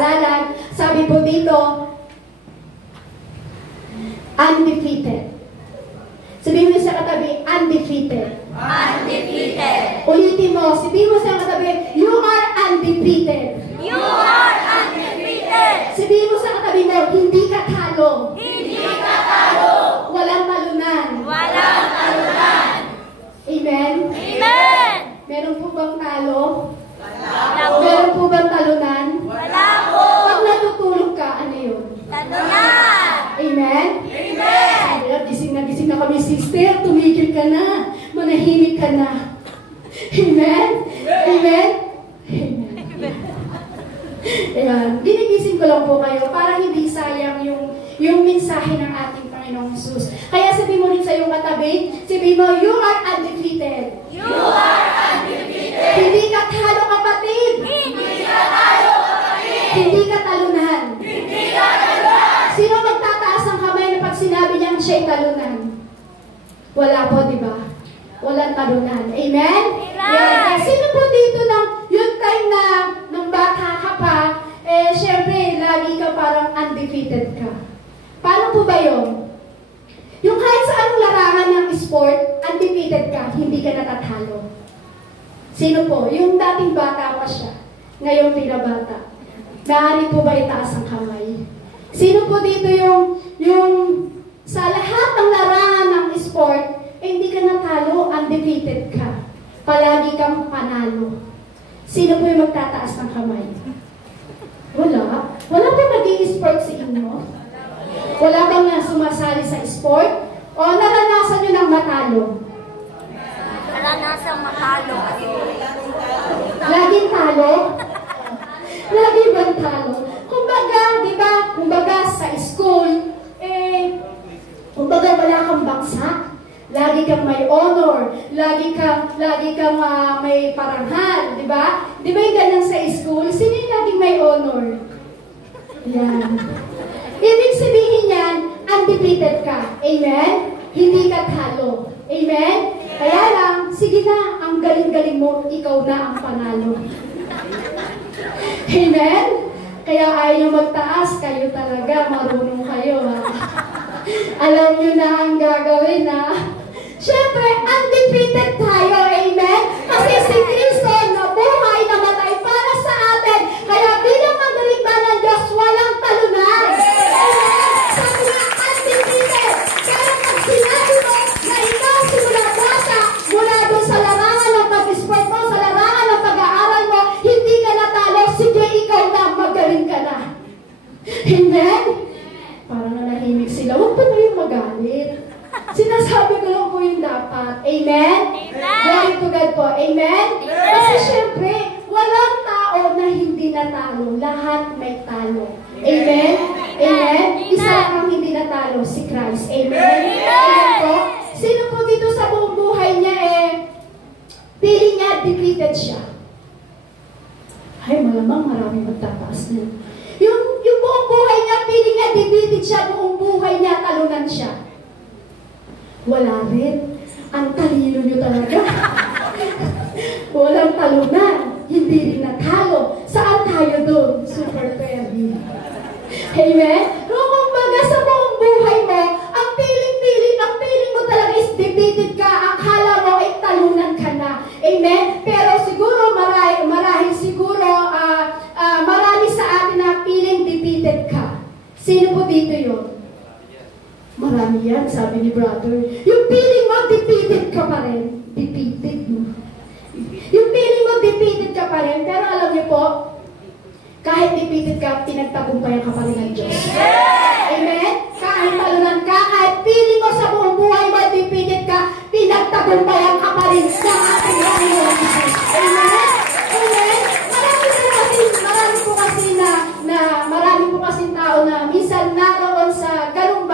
Aralan, sabi po dito, undefeated. Sabihin mo sa katabi, undefeated. Undefeated. Ulitin mo, sabihin mo sa katabi, you are undefeated. You are undefeated. Sabihin mo sa katabi mo, hindi ka talo. Hindi ka talo. Walang talunan. Walang talunan. Amen? Amen. Meron po bang talo? Wala po. Meron po bang talunan? Wala po. Pag natutulog ka, ano yun? Talunan. Amen? Amen. Gising na kami, sister. Tumigil ka na. Manahimik ka na. Amen? Amen? Amen. Ayan. Ginigising ko lang po kayo para hindi sayang yung mensahe ng ating Panginoong Jesus. Kaya sabi mo rin sa iyong katabi, sabi mo, you are undefeated. You are undefeated. Hindi ka talo, kapatid. Hindi ka talo, kapatid. Hindi ka talunan. Hindi ka talunan. Sino magtataas ang kamay na pag sinabi niyang siya'y talunan? Wala po, di ba? Walang talunan. Amen? Amen. Sino po dito ng yung time na nung bata ka pa, syempre, lagi ka parang undefeated ka. Paano po ba yun? Yung kahit sa anong larangan ng sport, undefeated ka, hindi ka natatalo. Sino po? Yung dating bata pa siya, ngayon pinabata. Maaari po ba itaas ang kamay? Sino po dito yung sa lahat ng larangan ng sport, hindi ka natalo, undefeated ka. Palagi kang panalo. Sino po yung magtataas ng kamay? Wala. Wala po nag-i-sport sa inyo? Wala bang na sumasali sa sport? O naranasan nyo ng matalo? Naranasan matalo. Laging talo? Lagi bang talo? Kumbaga, di ba? Kumbaga sa school, kumbaga wala kang bagsak. Lagi kang may honor. Lagi kang may paranghal. Di ba? Di ba yung ganun sa school? Sino yung laging may honor? Yan. Ibig sabihin yan, undefeated ka. Amen? Hindi ka talo. Amen? Kaya lang, sige na, ang galing-galing mo, ikaw na ang panalo. Amen? Kaya ayaw magtaas, kayo talaga, marunong kayo, ha? Alam nyo na ang gagawin, ha? Siyempre, undefeated tayo, amen? Kasi si Kristo na buhay, namatay para sa atin. Kaya bilang magaling ng Diyos, walang talunan. Amen? Sabi nga, undefeated. Kaya pag sinabi mo na ikaw simula bata, mula doon sa larangan ng pag-sport mo, sa larangan ng pag-aaral mo, hindi ka natalo, sige ikaw na, magaling ka na. Amen? Parang nanahimik sila. Huwag po kayong magalit. Sinasabi ko lang po yung dapat. Amen? Amen. Glory to God po. Amen? Amen. Kasi syempre, walang tao na hindi natalo. Lahat may talo. Amen? Amen? Isa lang ang hindi natalo, si Christ. Amen? Amen po? Sino po dito sa buong buhay niya feeling niya defeated siya? Ay, malamang maraming magtataas na. Yung buong buhay niya, feeling niya defeated siya, buong buhay niya, talunan siya. Wala rin. Ang talino nyo talaga. Walang talunan. Hindi rin natalo. Saan tayo doon? Super peri. Amen? Kung kumbaga sa buong buhay mo, ang feeling mo talaga is defeated ka. Ang kala mo ay talunan ka na. Amen? Pero siguro, marahil siguro, marami sa atin na feeling defeated ka. Sino po dito yun? Marami yan, sabi ni brother. Yung feeling mo, defeated ka pa rin. Defeated mo. Yung feeling mo, defeated ka pa rin. Pero alam niyo po, kahit defeated ka, pinagtagumpayan ka pa rin ng Diyos. Amen? Kahit talunan ka, kahit feeling mo sa buong buhay mo, defeated ka, pinagtagumpayan ka pa rin sa ating Panginoon Jesus. Amen? Amen? Marami po kasi tao na minsan naroon sa ganung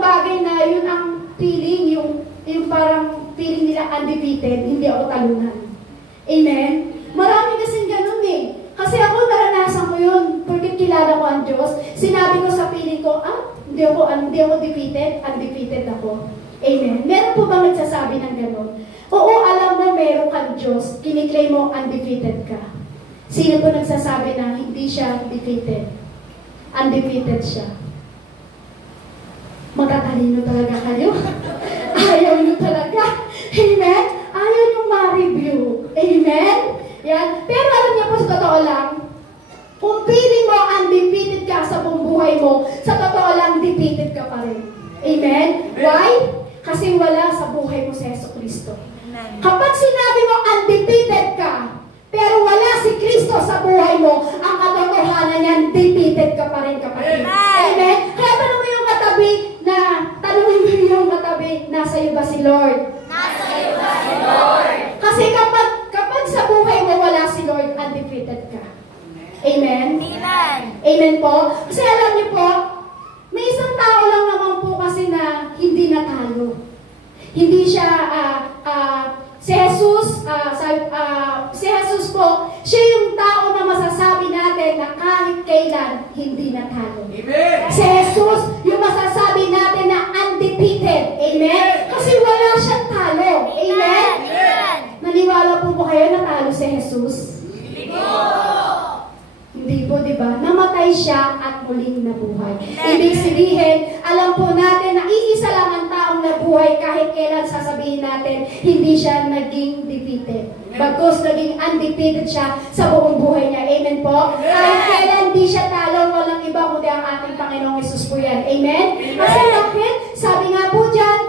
bagay na yun ang feeling, yung parang feeling nila undefeated, hindi ako talunan. Amen? Marami kasing ganun eh. Kasi ako naranasan ko yun, porque kilala ko ang Diyos. Sinabi ko sa feeling ko, hindi ako defeated, undefeated ako. Amen? Meron po ba magsasabi ng ganun? Oo, alam mo, meron kang Diyos, kiniklaim mo undefeated ka. Sino po nagsasabi na hindi siya defeated? Undefeated siya. Magtatalino talaga kayo. Ayaw nyo talaga. Amen? Ayaw nyo ma-review. Amen? Yan. Pero alam niyo po, sa totoo lang, kung feeling mo undefeated ka sa buong buhay mo, sa totoo lang, defeated ka pa rin. Amen? Why? Kasi wala sa buhay mo si Jesucristo. Kapag sinabi mo undefeated ka, pero wala si Kristo sa buhay mo, ang katotohanan niyan, defeated ka pa rin, kapatid. Amen? Kaya tanong mo yung katabi na, tanongin mo yung katabi, nasa iyo ba si Lord? Nasa iyo ba si Lord? Kasi kapag sa buhay mo wala si Lord, undefeated ka. Amen? Amen. Amen po? Kasi alam niyo po, may isang tao lang naman po kasi na hindi natalo. Hindi siya, si Jesus po, siya yung tao na masasabi natin na kahit kailan hindi natalo. Amen. Si Jesus, yung masasabi natin na undefeated. Amen? Kasi wala siyang talo. Amen? Amen. Naniwala po kayo na talo si Jesus? Hindi po, di ba? Namatay siya at muling nabuhay. Ibig sabihin, alam po natin na iisa lang ang taong nabuhay kahit kailan sasabihin natin, hindi siya naging defeated. Bagkus naging undefeated siya sa buong buhay niya. Amen po? Kahit kailan di siya talo, walang iba kundi ang ating Panginoong Hesus po yan. Amen? Kasi bakit? Sabi nga po dyan,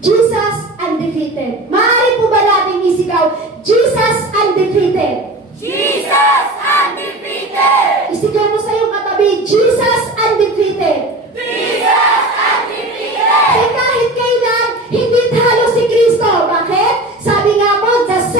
Jesus undefeated. Maaari po ba natin isigaw, Jesus undefeated? Jesus undefeated! Isigaw mo sa iyong katabi, Jesus undefeated. Jesus undefeated! Kaya kahit kailan, hindi talo si Kristo. Bakit? Sabi nga po, the 7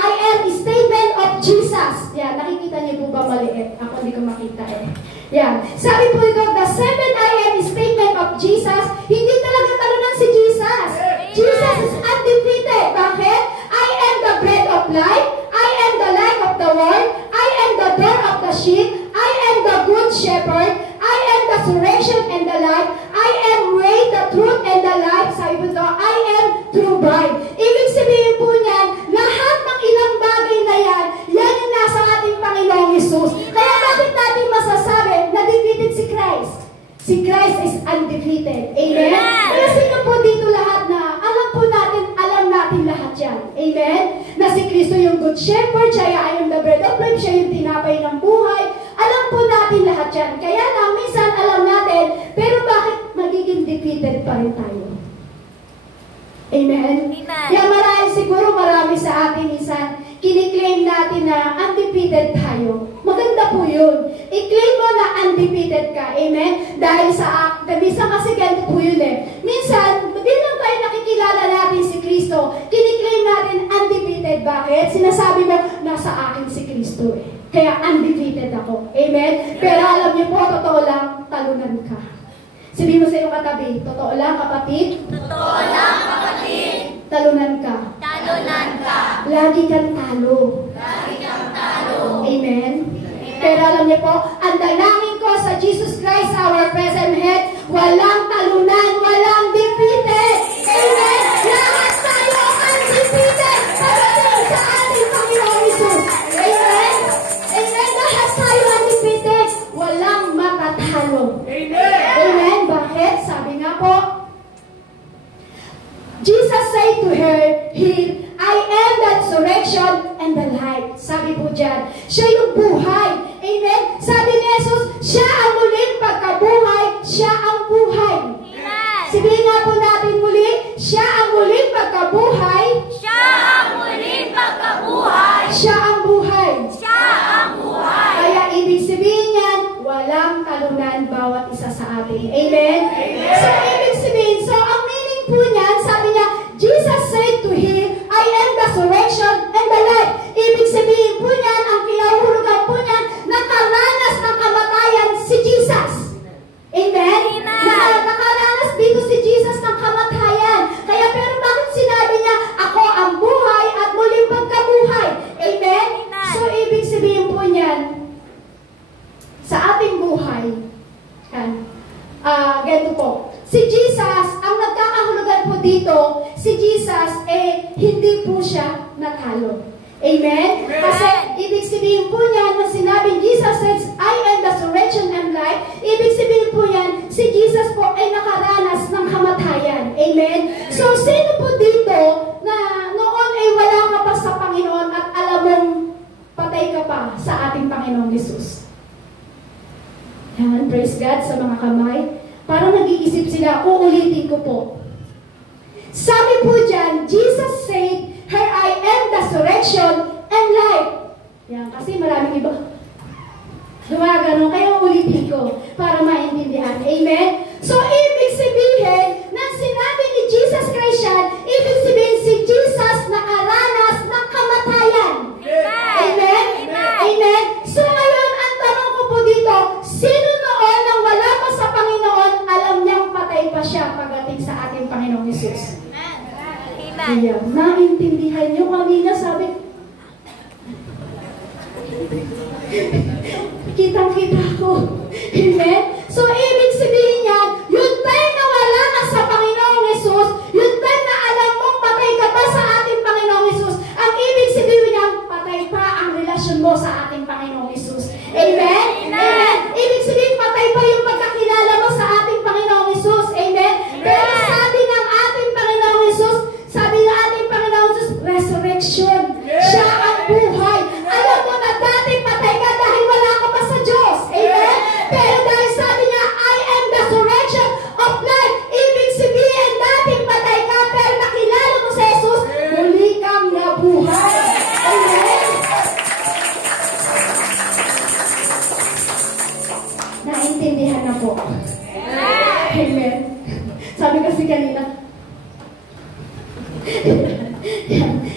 I am statement of Jesus. Yan, nakikita niyo po ba maliit? Ako hindi ko makita eh. Yan. Sabi po ito, the 7 I am statement of Jesus, hindi talaga talunan si Jesus. Jesus is undefeated. Bakit? I am the bread of life. I am the light of the world. I am the door of the sheep. I am the good shepherd. I am the resurrection and the life. I am way, the truth, and the life. Sabi po ito, I am true bride. Ibig sabihin po niyan, lahat ng ilang bagay na yan, yan yung nasa ating Panginoong Hesus. Kaya bakit natin masasabi na defeated si Christ? Si Christ is undefeated. Amen? Kaya sino po dito lahat na alam po natin, alam natin lahat yan. Amen? Na si Kristo yung good shepherd, siya I am the bread of life, siya yung tinapay ng buhay. Alam po natin lahat yan. Kaya na, minsan alam natin, pero bakit magiging defeated pa rin tayo? Amen? Kaya marami sa atin minsan, kiniklaim natin na undefeated tayo. Maganda po yun. I-claim mo na undefeated ka. Amen? Dahil sa minsan kasi ganito po yun eh. Minsan, hindi lang tayo nakikilala natin si Kristo. Kiniklaim natin undefeated. Bakit? Sinasabi mo, nasa akin si Kristo eh. Kaya undefeated ako. Amen? Pero alam niyo po, totoo lang, talunan ka. Sabihin mo sa iyong katabi, totoo lang kapatid? Totoo lang, kapatid. Talunan ka. Talunan ka. Lagi kang talo. Lagi kang talo. Amen? Pero alam niyo po, ang dalangin ko sa Jesus Christ, our present head, walang talunan, walang defeated. Amen? Lahat tayo undefeated pagdating sa ating Panginoong Hesus. Amen? Amen? Lahat tayo undefeated, walang matatalo. Amen. Amen? Bakit? Sabi nga po, Jesus said to him, I am the resurrection and the life. Sabi po dyan, siya yung buhay. Amen? Sabi ni Jesus, siya ang muling pagkabuhay, siya ang buhay. Amen. Sabihin nga po natin muli, siya ang muling pagkabuhay, Siya ang muling pagkabuhay. siya ang buhay. Siya ang buhay. Kaya ibig sabihin yan, walang talunan bawat isa sa atin. Amen? So ibig sabihin, so ang meaning po niyan, sabi niya, Jesus said to him, I am the resurrection and the life. Ibig sabihin po niyan, ang kinahulugan po niyan, nakaranas ng kamatayan si Jesus. Amen? Nakaranas dito si Jesus ng kamatayan. Kaya pero bakit sinabi niya, ako ang buhay at muling pagkabuhay? Amen? So ibig sabihin po niyan, sa ating buhay, ganito po, si Jesus, ang nagkakahulugan po dito, si Jesus, hindi po siya natalo. Amen? Kasi ibig sabihin po niyan, na sinabing Jesus says, I am the resurrection and life, ibig sabihin po yan, si Jesus po ay nakaranas ng kamatayan. Amen? So, sino po dito na noon ay wala ka pa sa Panginoon at alam mong patay ka pa sa ating Panginoong Jesus? Yan, praise God sa mga kamay. Parang nag-iisip sila, uulitin ko po. Sabi po dyan, Jesus said, "Here I am the resurrection and life." Yan, kasi maraming iba. Gumagano, kaya ulitin ko para maintindihan. Amen? So, ibig sabihin, nang sinabi ni Jesus Christ yan, ibig sabihin si Jesus nakaranas ng kamatayan. Amen? Amen? So, ngayon, ang tanong ko po dito, sino noon nang wala pa sa Panginoon, alam niyang patay pa siya pagdating sa ating Panginoong Jesus? Ayan, naintindihan niyo kanina, sabi, kitang-kita ko. Amen? So, ibig sabihin niya, yung time na wala ka sa Panginoong Jesus, yung time na alam mong patay ka pa sa ating Panginoong Jesus, ang ibig sabihin niya, patay pa ang relasyon mo sa ating Panginoong Jesus. Amen? Amen? Ibig sabihin, patay pa yung pagkakilala mo sa ating Panginoong Jesus. Amen? Pero sabi ng ating Panginoong Jesus, sabi ng ating Panginoong Jesus, resurrection. Siya ang buhay. Alam mo na dati patay ka dahil wala ka pa sa Diyos. Amen? Pero dahil sabi niya, I am the resurrection of life. Ibig sabihin, dating patay ka, pero nakilala mo sa Jesus, muli kang nabuhay. Amen? Naintindihan na po. Amen? Sabi kasi kanina,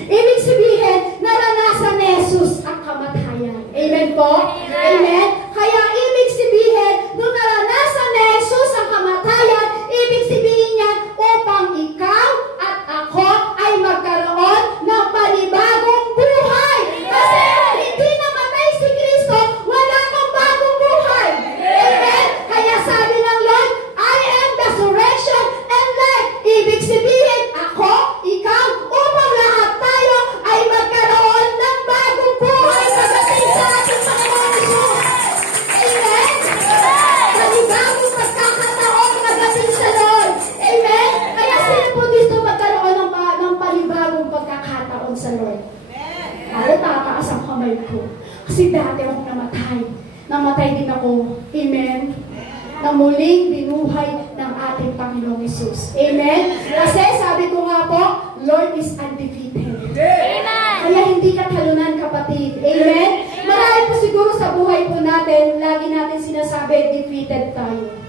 ibig sabihin, naranasan ni Jesus ang kamatayan. Amen po? Amen? Kaya ibig sabihin, nung naranasan ni Jesus ang kamatayan, ibig sabihin niya, upang ikaw at ako ay magkaroon ng panibagong buhay. Kasi hindi namatay si Kristo, wala kang bagong buhay. Amen? Kaya sabi ng Lord, I am the resurrection and life. Ibig sabihin, ako, ikaw, upang lahat tayo ay magkaroon ng bagong buhay pagdating sa ating Panginoon Jesus. Amen? Panibagong pagkakataon pagdating sa Lord. Amen? Kaya sino po dito magkaroon ng panibagong pagkakataon sa Lord? Ako, tataas ang kamay ko. Kasi dati akong namatay. Namatay din ako. Amen? Na muling binuhay ng ating Panginoong Jesus. Amen? Kasi sabi ko nga po, Lord is undefeated. Amen. Kaya hindi ka talunan, kapatid. Amen? Marami po siguro sa buhay po natin, lagi natin sinasabi, defeated tayo.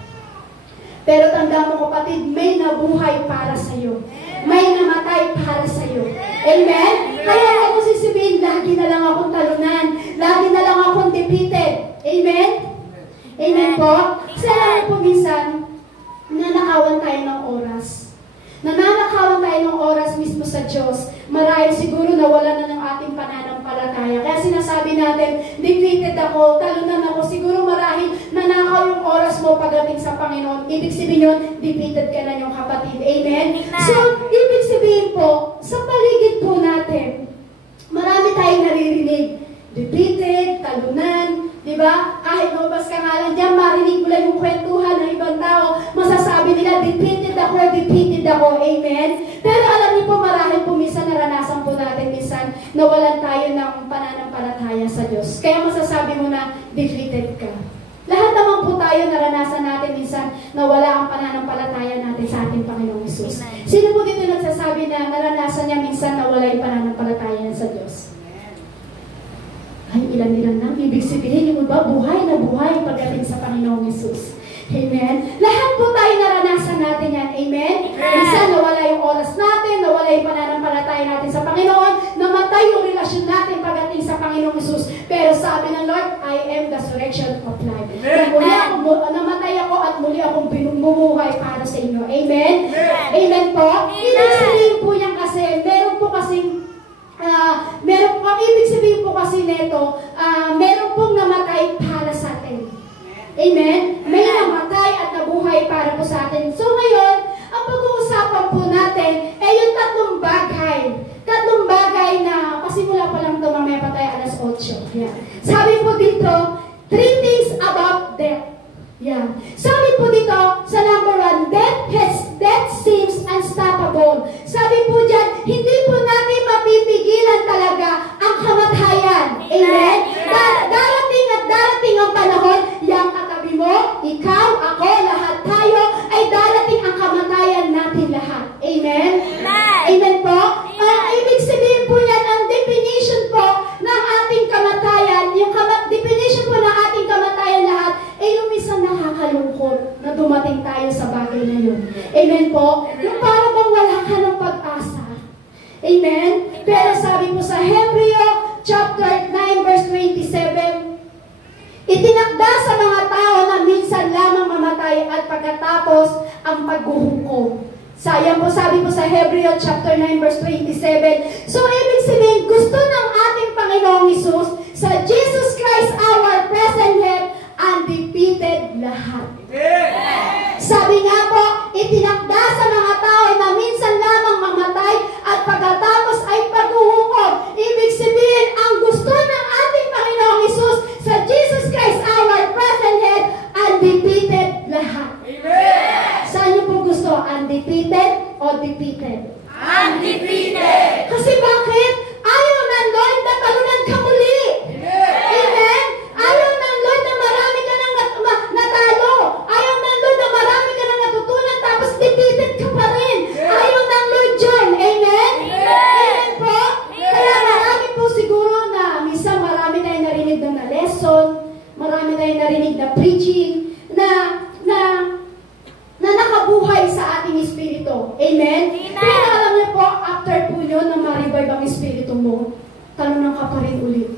Pero tanda mo, kapatid, may nabuhay para sa'yo. May namatay para sa'yo. Amen? Kaya ako sisibihin, lagi na lang akong talunan. Lagi na lang akong defeated. Amen? Amen po? Kasi alam po minsan, nanakawan tayo ng oras. Nananakawan tayo ng oras mismo sa Diyos. Marahil siguro nawala na ng ating pananampalataya. Kaya sinasabi natin, defeated ako, talunan ako. Siguro marahil nanakaw yung oras mo pagdating sa Panginoon. Ibig sabihin yun, defeated ka na yung kapatid. Amen? So, ibig sabihin po, sa paligid po natin, marami tayong naririnig. Defeated, talunan, di ba? Kahit lumabas ka nga lang dyan, marinig mo lang yung kwentuhan ng ibang tao, masasabi nila, defeated ako, amen? Pero alam niyo po, marahil po minsan naranasan po natin minsan nawalan tayo ng pananampalataya sa Diyos. Kaya masasabi mo na, defeated ka. Lahat naman po tayo naranasan natin minsan nawala ang pananampalataya natin sa ating Panginoong Hesus. Sino po dito nagsasabi na naranasan niya minsan nawala yung pananampalataya niya sa Diyos? Ay, ilan lang. Ibig sabihin, yung iba, buhay na buhay pagdating sa Panginoong Hesus. Amen? Lahat po tayo naranasan natin yan. Amen? Minsan, nawala yung oras natin, nawala yung pananampalataya natin sa Panginoon, namatay yung relasyon natin pagdating sa Panginoong Hesus. Pero sabi ng Lord, I am the resurrection of life. Namatay ako at muli akong bumuhay para sa inyo. Amen? Amen po? Ibig sabihin po yan kasi, meron po kasing ang ibig sabihin po kasi neto, meron pong namatay para sa atin. Amen? May namatay at nabuhay para po sa atin. So ngayon, ang pag-uusapan po natin ay yung tatlong bagay na, pasimula pa lang ito, mamaya pa tayo alas 8. Yeah. Sabi po dito, 3 things about death. Yeah. Sabi po dito, sa number 1, death seems unstoppable. Sabi po dyan, hindi po natin mapipigilan talaga ang kamatayan. Amen? Darating at darating ang panahon, yung katabi mo, ikaw, ako, lahat tayo, ay darating ang kamatayan natin lahat. Amen? Amen po? Ibig sabihin po yan, ang definition po ng ating kamatayan, yung definition po ng ating kamatayan lahat, ay yung isang nakakalungkot na dumating tayo sa bagay na yun. Amen po? Yung parang bang wala ka ng pag-asa. Amen? Pero sabi po sa Hebreo chapter 9 verse 27, itinakda sa mga tao na minsan lamang mamatay at pagkatapos ang paghuhukom. Sayang po, sabi po sa Hebreo chapter 9 verse 27. So, ibig sabihin, gusto ng ating Panginoong Hesus sa Jesus Christ our present help, undefeated lahat. Sabi nga po, itinakda sa mga tao na minsan lamang mamatay at pagkatapos ay paghuhukom. Ibig sabihin, ang gusto ng ating Panginoong Hesus sa Jesus Christ our present help, undefeated lahat. Saan niyo po gusto? Undefeated o defeated? Undefeated. Kasi bakit? Ayaw ng Lord na talunan ka muli. Amen? Ayaw ng Lord na marami ka nang natalo. Ayaw ng Lord na marami ka nang natutunan tapos defeated ka pa rin. Ayaw ng Lord John. Amen? Amen po? Kaya marami po siguro na minsan marami tayong narinig na lesson, marami tayong narinig na preaching, na nakabuhay sa ating espiritu. Amen? Pero alam niyo po, after po yun na ma-revive ang espiritu mo, tanong ka pa rin ulit.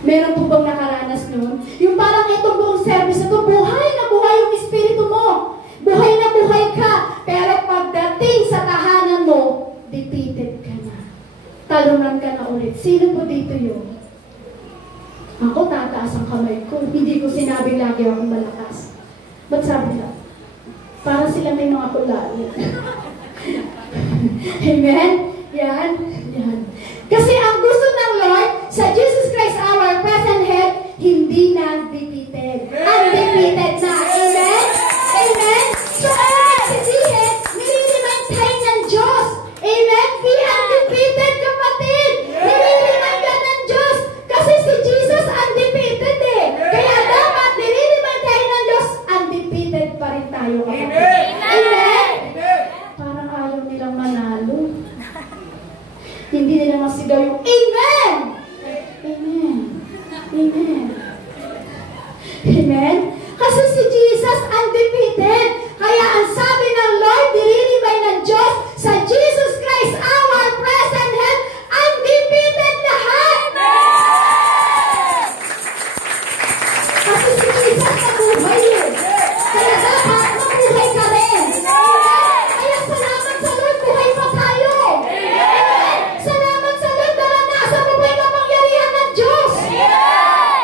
Meron po bang nakaranas nun? Yung parang itong buong service na ito, buhay na buhay yung espiritu mo. Buhay na buhay ka. Pero pagdating sa tahanan mo, defeated ka na. Talunan ka na ulit. Sino po dito yun? Ako, tataas ang kamay ko. Hindi ko sinabing lagi akong malakas. Ba't sabi lang? Para sila may mga kulay. Amen? Yan. Yan. Kasi ang gusto ng Lord sa Jesus Christ our present help, hindi na defeated. Undefeated na. Amen? Amen? So, ang sabihin, nililiman tayo ng Diyos. Amen? Be undefeated, kapatid. Nililiman ka ng Diyos. Kasi si Jesus undefeated eh. Kaya dapat nililiman tayo ng Diyos, undefeated pa rin tayo. Amen? Amen? Parang ayaw nilang manalo. Hindi nila masigaw yung Amen! Amen. Amen. Amen? Kasi si Jesus undefeated. Kaya ang sabi ng Lord, dinilibay ng Diyos sa Jesus Christ, our present help, undefeated lahat. Kasi si Jesus nabuhay yun. Kaya dapat mabuhay ka rin. Kaya salamat sa Lord, buhay pa tayo. Salamat sa Lord, naranasan mo ba yung kapangyarihan ng Diyos?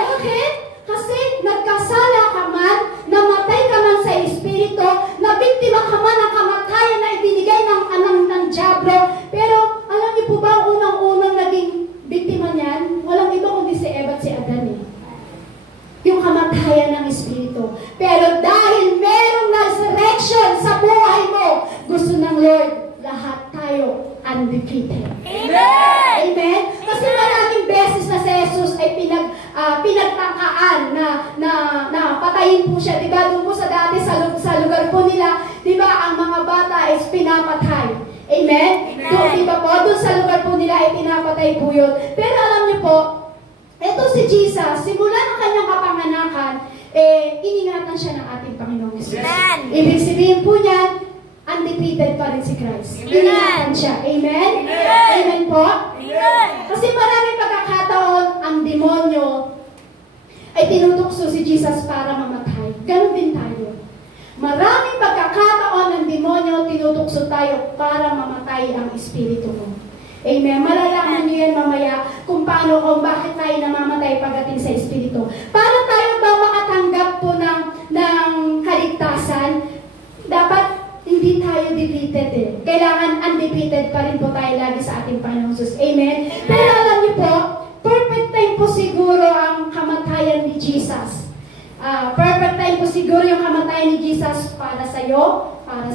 Bakit? Kasi nagkasala ka man, namatay ka man sa espiritu, nabiktima ka man ng kamatayan na ibinigay ng Diablo. Pero alam niyo po ba ang unang-unang naging biktima niyan? Walang iba kundi si Eva at si Adan eh. Yung kamatayan ng espiritu. Pero dahil merong resurrection sa buhay mo, gusto ng Lord, lahat tayo undefeated. Amen! Amen? Kasi maraming beses na si Jesus ay pinagtangkaan na patayin po siya. Diba? Doon po sa dati sa lugar po nila, diba, ang mga bata is pinapatay. Amen? Doon, diba po? Doon sa lugar po nila ay pinapatay po yun. Pero alam niyo po, ito si Jesus, simula ng kanyang kapanganakan, iningatan siya ng ating Panginoong Jesus. Ibig sabihin po niyan, undefeated pa rin si Christ. Iningatan siya. Amen? Amen po? Kasi maraming pagkakataon, ang demonyo ay tinutukso si Jesus para mamatay. Ganon din tayo. Maraming pagkakataon ng demonyo, tinutukso tayo para mamatay ang espiritu mo. Amen. Malalaman niyo yan mamaya kung bakit tayo namamatay pagdating sa espiritu. Paano tayo ba makatanggap po ng kaligtasan? Dapat hindi tayo defeated eh. Kailangan undefeated pa rin po tayo lagi sa ating Panginoon Jesus. Amen. Pero alam niyo po, perfect time Jesus. Perfect time po siguro yung kamatayan ni Jesus para sa'yo, para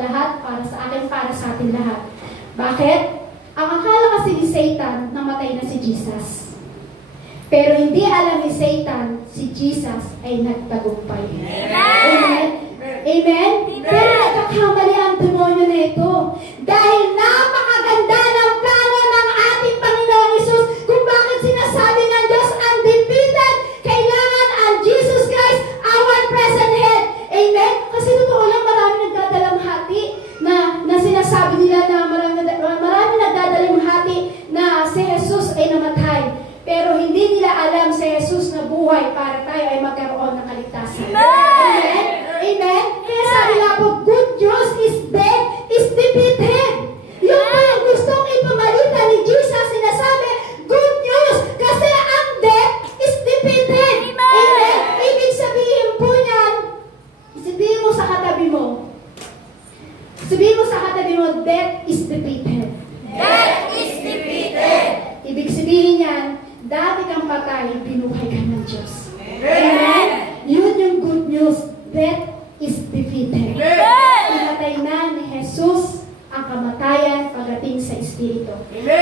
lahat, para sa akin, para sa atin lahat. Bakit? Ang akala kasi ni Satan, namatay na si Jesus. Pero hindi alam ni Satan, si Jesus ay nagtagumpay. Amen? Amen? Pero nagkakamali ang demonyo nito. Dahil napakaganda ng plano ng ating Panginoong Hesus kung bakit sinasabi ng Diyos undefeated, kailangan ang Jesus Christ, our present head. Amen? Kasi totoo lang, marami nagdadalang hati na sinasabi nila na marami nagdadalang hati na si Jesus ay namatay. Pero hindi nila alam si Jesus na buhay para tayo ay magkaroon ng kaligtasan. Amen? Amen? Kaya sabi nga po, good news is dead, is defeated. Yun po yung gustong ipamalita ni Jesus, sinasabi, good news, kasi ang death is defeated. Amen? Ibig sabihin po niyan, sabihin mo sa katabi mo, death is defeated. Death is defeated. Ibig sabihin niyan, dati kang patay, binuhay ka ng Diyos. Amen? Yun yung good news. Death is defeated. Pinatay na ni Jesus ang kamatayan pagdating sa Espiritu.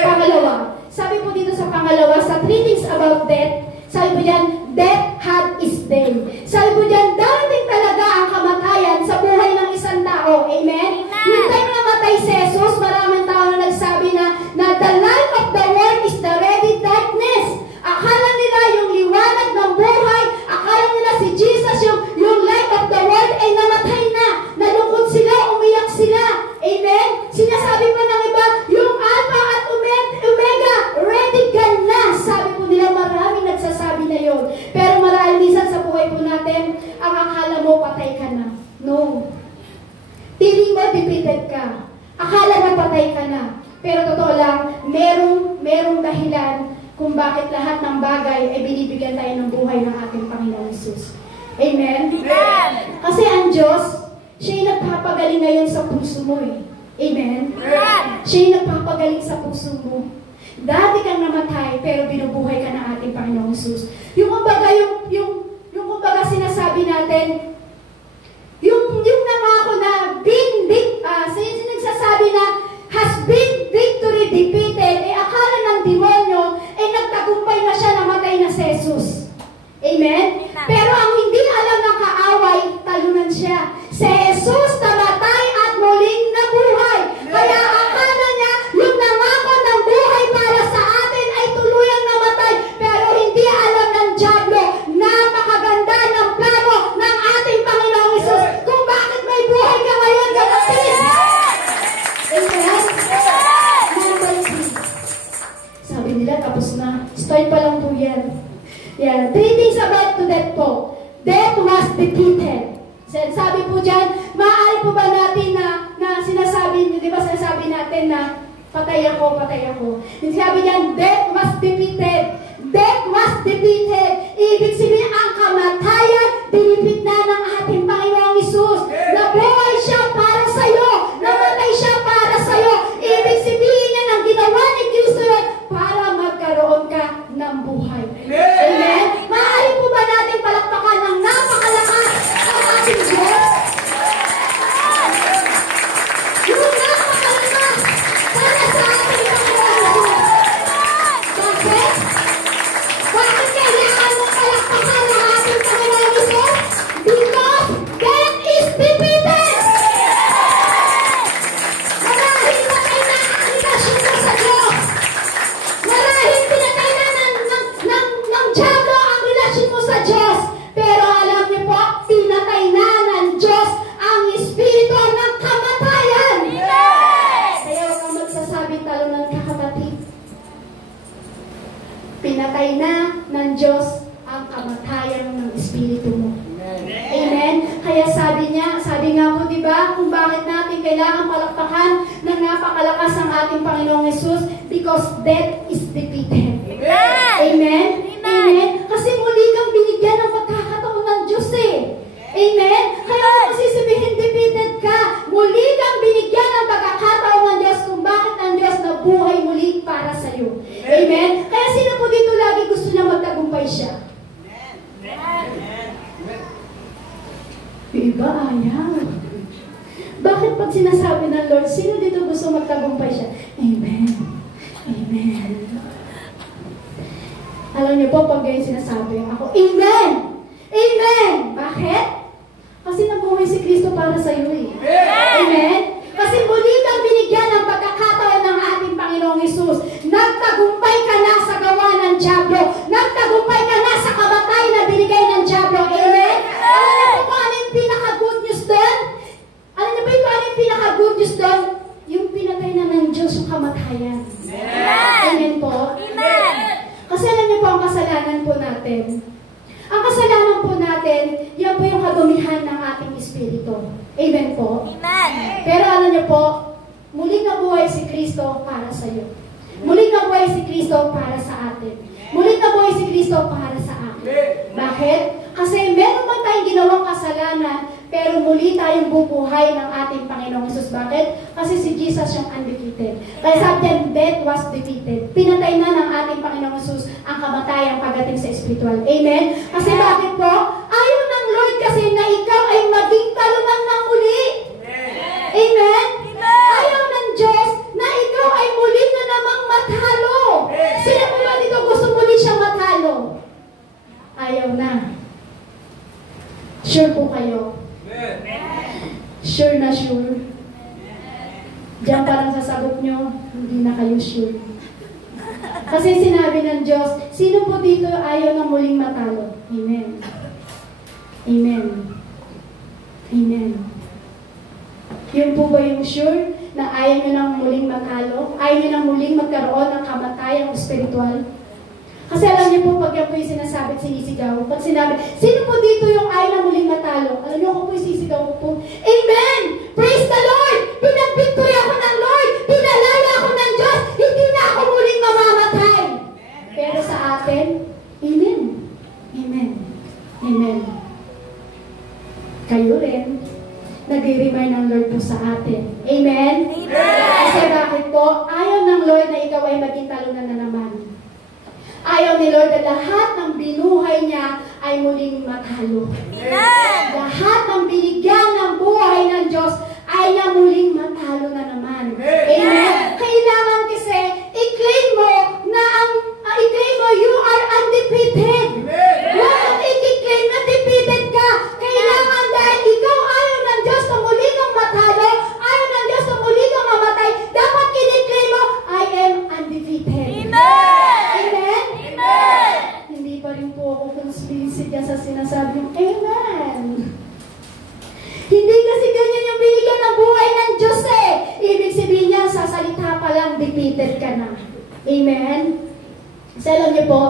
Pangalawa, sabi po dito sa pangalawa, sa 3 things about death, sabi po dyan, death had its day. Sabi po dyan, darating talaga ang kamatayan sa buhay ng isang tao. Amen? Yung time na namatay si Jesus, maraming tao na nagsabi na the light of the world is the ready darkness. Akala nila yung liwanag ng buhay, akala nila si Jesus, yung light of the world ay namatay na. Nalungkot sila, umiyak sila. Amen? Sinasabi pa ng iba, yung Alpha at Omega, ready ka na. Sabi po nila, maraming nagsasabi na yun. Pero marahil minsan sa buhay po natin, ang akala mo patay ka na. No. Piling mo, defeated ka. Akala mo patay ka na. Pero totoo lang, merong dahilan kung bakit lahat ng bagay ay binibigyan tayo ng buhay ng ating Panginoong Hesus. Amen? Amen. Kasi ang Diyos, siya yung nagpapagaling ngayon sa puso mo eh. Amen? Amen. Siya yung nagpapagaling sa puso mo. Dati kang namatay, pero binubuhay ka ng ating Panginoong Hesus. Yung kumbaga sinasabi natin, yung nangako na nagsasabi na has been victory defeated, akala ng demonyo, nagtagumpay na siya, namatay na si Jesus. Amen? Pero ang hindi alam ng kaaway, talunan siya. Si Jesus namatay at muling nabuhay. Kaya akala niya, yung nangako ng buhay para sa atin ay tuluyang namatay. Pero hindi alam ng diablo, napakaganda ng plano ng ating Panginoong Hesus kung bakit may buhay ka ngayon, kapatid. Amen? Sabi nila, tapos na. Start pa lang po yan. Yan. 3 things about to death po. Death was defeated. Sabi po dyan, maaari po ba natin na sinasabi, di ba sinasabi natin na patay ako, patay ako. Sabi dyan, death was defeated. Death was defeated. Ibig sabihin, ang kamatayan, dinipit na ng ating Panginoong Hesus. Nabuhay siya para sa'yo. Namatay siya para sa'yo. Ibig sabihin niya, ang ginawa ni Kristo para magkaroon ka ng buhay. Amen? Maaari po ba natin palakpakan ng napakalakas ang ating Diyos? Yung napakalakas para sa ating Panginoon. Bakit? Bakit kailangan mong palakpakan ng ating Panginoon Hesus? Because death is defeated! Marahil patay na ang relasyon mo sa Diyos. Marahil pinatay na ng diablo ang relasyon mo sa Diyos. Pero alam niyo po, pinatay na ng Diyos ang espiritu ng kamatayan. Kaya huwag kang magsasabing talunan ka, kapatid. Pinatay na ng Diyos ang kamatayan ng espiritu mo. Amen? Kaya sabi nga po, di ba, kung bakit natin kailangan palakpakan ng napakalakas ang ating Panginoong Hesus, because death is defeated. Amen? Amen? Kasi muli kang binigyan ng pagkakataon ng Diyos eh. Amen? Kaya kasi sabihin defeated ka, muli kang binigyan ng pagkakataon ng Diyos kung bakit ang Diyos nabuhay muli para sa iyo. Amen? Kaya sino po dito lagi gusto niya magtagumpay siya? Yung iba ayaw. Bakit pag sinasabi ng Lord, sino dito gusto magtagumpay siya? Amen. Amen. Alam niyo po, pag ganyan sinasabi, ako, Amen! Amen! Bakit? Kasi nabuhay si Kristo para sa iyo eh. Amen? Kasi muli kang binigyan ng pagkakataon ng ating Panginoong Hesus. Nagtagumpay ka na sa gawa ng Diablo. Nagtagumpay ka na sa kamatay na binigay ng Diablo. Amen? Alam niyo po kung ano yung pinaka-good news doon? Alam niyo ba kung ano yung pinaka-good news doon? Yung pinatay na ng Diyos yung kamatayan. Amen po? Amen. Kasi alam niyo po ang kasalanan po natin. Ang kasalanan po natin, yan po yung kadumihan ng ating espiritu. Amen po? Amen. Pero alam niyo po, muling nabuhay si Kristo para sa iyo. Muling nabuhay si Kristo para sa atin. Muling nabuhay si Kristo para sa akin. Bakit? Kasi meron man tayong ginawang kasalanan, pero muli tayong bubuhay ng ating Panginoong Hesus. Bakit? Kasi si Jesus yung undefeated. Kaya sabi niya, death was defeated. Pinatay na ng ating Panginoong Hesus ang kamatayan pagdating sa spiritual. Amen? Kasi bakit po? Ayaw ng Lord kasi na ikaw ay maging talunan ng muli. Amen? Ayaw ng Diyos na ikaw ay muli na namang matalo. Sino po ba dito gusto muli siyang matalo? Ayaw na. Sure po kayo? Sure na sure. Diyan parang sasagot nyo, hindi na kayo sure. Kasi sinabi ng Diyos, sino po dito ayaw na muling matalo? Amen. Amen. Amen. Yun po ba yung sure na ayaw nyo nang muling matalo? Ayaw nyo nang muling magkaroon ng kamatayang spiritual? Kasi alam niyo po, pag yan po yung sinasabi at sinisigaw, pag sinabi, sino po dito yung ayaw na muling matalo? Alam niyo, ako po yung sisigaw ko po, Amen! Praise the Lord! Pinag-victory ako ng Lord! Pinalala ako ng Diyos! Hindi na ako muling mamamatay! Pero sa atin, Amen! Amen! Amen! Kayo rin, nag-remind ng Lord po sa atin. Amen? Amen! Kasi bakit po, ayaw ng Lord na ikaw ay maging talunan na naman. Ayaw ni Lord na lahat ng binuhay niya ay muling matalo. Amen! Lahat ng binigyan ng buhay ng Diyos ay na muling matalo na naman. Amen? Kailangan kasi i-claim mo na i-claim mo you are undefeated. Huwag mong i-claim na defeated ka. Kailangan dahil ikaw ayaw ng Diyos na muli kang matalo, ayaw ng Diyos na muli kang mamatay, dapat kini-claim mo, I am undefeated. Amen! Amen? Hindi pa rin po ako convinced yan sa sinasabi yung Amen. Hindi kasi ganyan yung binigyan ng buhay ng Diyos eh. Ibig sabihin niya, sa salita pa lang, defeated ka na. Amen? Kasi alam niyo po,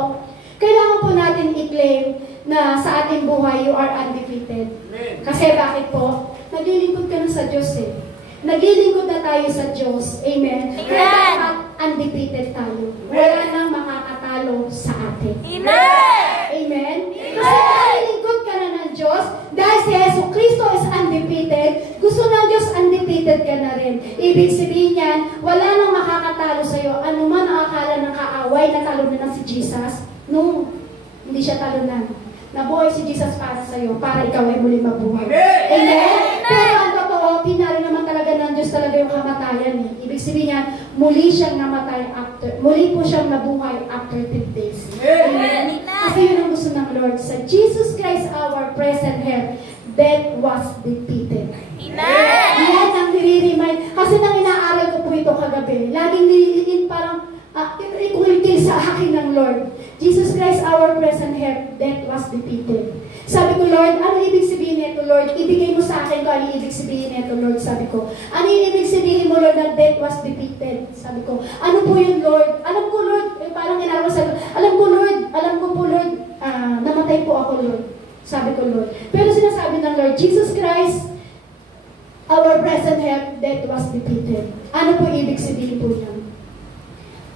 kailangan po natin i-claim na sa ating buhay, you are undefeated. Kasi bakit po? Naglilingkod ka na sa Diyos eh. Naglilingkod na tayo sa Diyos. Amen? Kaya dapat undefeated tayo. Wala nang makakatalo sa atin. Amen! Amen? Kasi naglilingkod ka na ng Diyos, dahil si Yesu Cristo is undefeated, gusto ng Diyos undefeated ka na rin. Ibig sabihin yan, wala nang makakatalo sa'yo. Ano man ang akala ng kaaway, natalunan na si Jesus? No, hindi siya talunan. Nabuhay si Jesus para sa'yo, para ikaw ay muling mabuhay. Amen? Pero ang totoo, tinalo naman talaga ng Diyos talaga yung kamatayan eh. Ibig sabihin niya, muli siyang namatay muli po siyang nabuhay after 10 days. Amen? Kasi yun ang gusto ng Lord. Sa Jesus Christ, our present help, death was defeated. Amen! Yan ang nire-remind. Kasi nang inaaral ko po ito kagabi, laging nililiin parang ikulitin sa akin ng Lord. Jesus Christ, our present help, death was defeated. Sabi ko, Lord, ano ibig sabihin nito, Lord? Ibigay mo sa akin ko, ano ibig sabihin nito, Lord? Sabi ko, ano ibig sabihin mo, Lord, na death was defeated? Sabi ko, ano po yun, Lord? Alam ko, Lord, parang ginagawa sabi ko, alam ko po, Lord, namatay po ako, Lord. Sabi ko, Lord. Pero sinasabi ng Lord, Jesus Christ, our present help, death was defeated. Ano po ibig sabihin po niya?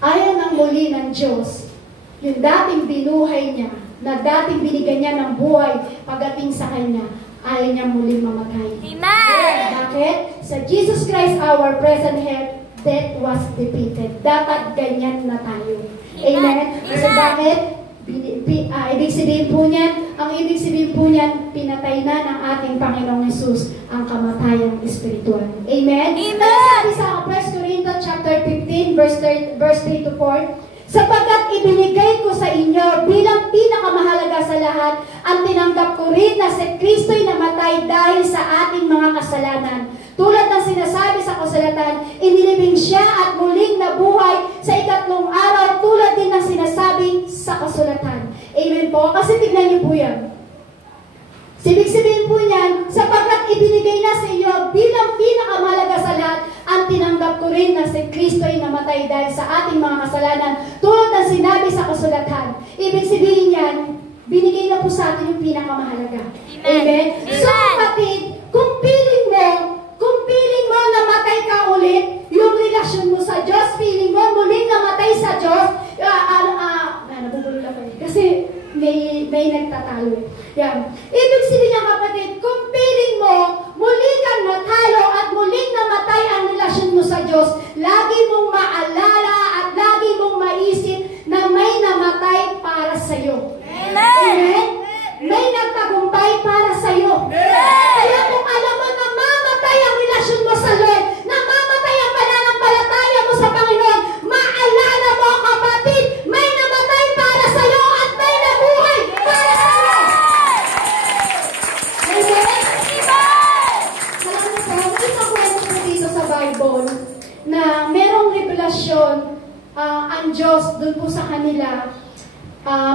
Ayaw ng muli ng Diyos, yung dating binuhay niya, na dating binigyan niya ng buhay pagdating sa Kanya, ayaw niya muling mamatay. Amen! Bakit? Sa Jesus Christ, our present help, death was defeated. Dapat ganyan na tayo. Amen? So bakit? Ibig sabihin po niyan, ang ibig sabihin po niyan, pinatay na ng ating Panginoong Hesus ang kamatayang espiritual. Amen? Amen! Sabi sa 1 Corinthians chapter 15, verse 3 to 4, sapagkat ibinigay ko sa inyo bilang pinakamahalaga sa lahat, ang tinanggap ko rin na si Kristo'y namatay dahil sa ating mga kasalanan. Tulad ng sinasabi sa kasulatan, inilibing siya at muling nabuhay sa ikatlong araw, tulad din ng sinasabi sa kasulatan. Amen po? Kasi tignan niyo po yan. Ibig sabihin po niyan, sapagkat ibinigay na sa inyo bilang pinakamahalaga sa lahat, ang tinanggap ko rin na si Kristo ay namatay dahil sa ating mga kasalanan, tulad ng sinabi sa kasulatan. Ibig sabihin niyan, binigay na po sa atin yung pinakamahalaga. Amen? So kapatid, kung piling mo namatay ka ulit, yung relasyon mo sa Diyos, piling mo muling namatay sa Diyos, nabubulo lang kayo. Kasi may nagtatalo. Yan. Ibig sabihin niya kapatid, kung piling mo, muli kang natalo at muling namatay ang relasyon mo sa Diyos, lagi mong maalala at lagi mong maisip na may namatay para sa iyo. Amen? May nagtagumpay para sa iyo. Kaya kung alam mo na mamatay ang relasyon mo sa Lord, na mamatay ang pananampalataya mo sa Panginoon, maalala mo kapatid, may namatay para sa iyo at may nabuhay para sa iyo. Amen? Alam mo po, may isang kwento po dito sa Bible na merong revelasyon ang Diyos dun po sa kanila.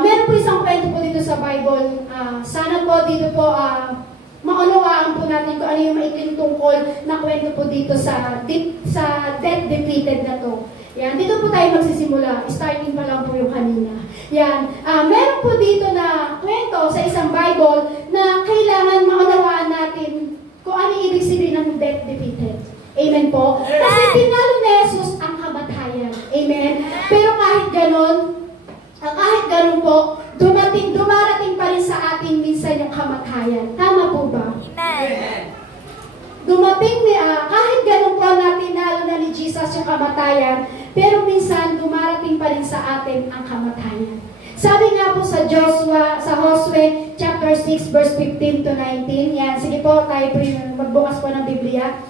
Meron po isang kwento po dito sa Bible. Sana po dito po maunawaan po natin kung ano yung maikling tungkol na kwento po dito sa death defeated na to. Yan, dito po tayo magsisimula. Starting pa lang po yung kanina. Yan, meron po dito na kwento sa isang Bible na kailangan maunawaan natin kung ano ibig sabihin ng death defeated. Amen po? Kasi tinalo ni Jesus ang kamatayan. Amen? Pero kahit ganun po, dumarating pa rin sa atin minsan yung kamatayan. Tama po ba? Amen. Kahit ganun po natin nalo na ni Jesus yung kamatayan, pero minsan dumarating pa rin sa atin ang kamatayan. Sabi nga po sa Josue chapter 6 verse 15 to 19, yan, sige po, tayo po magbukas po ng Biblia.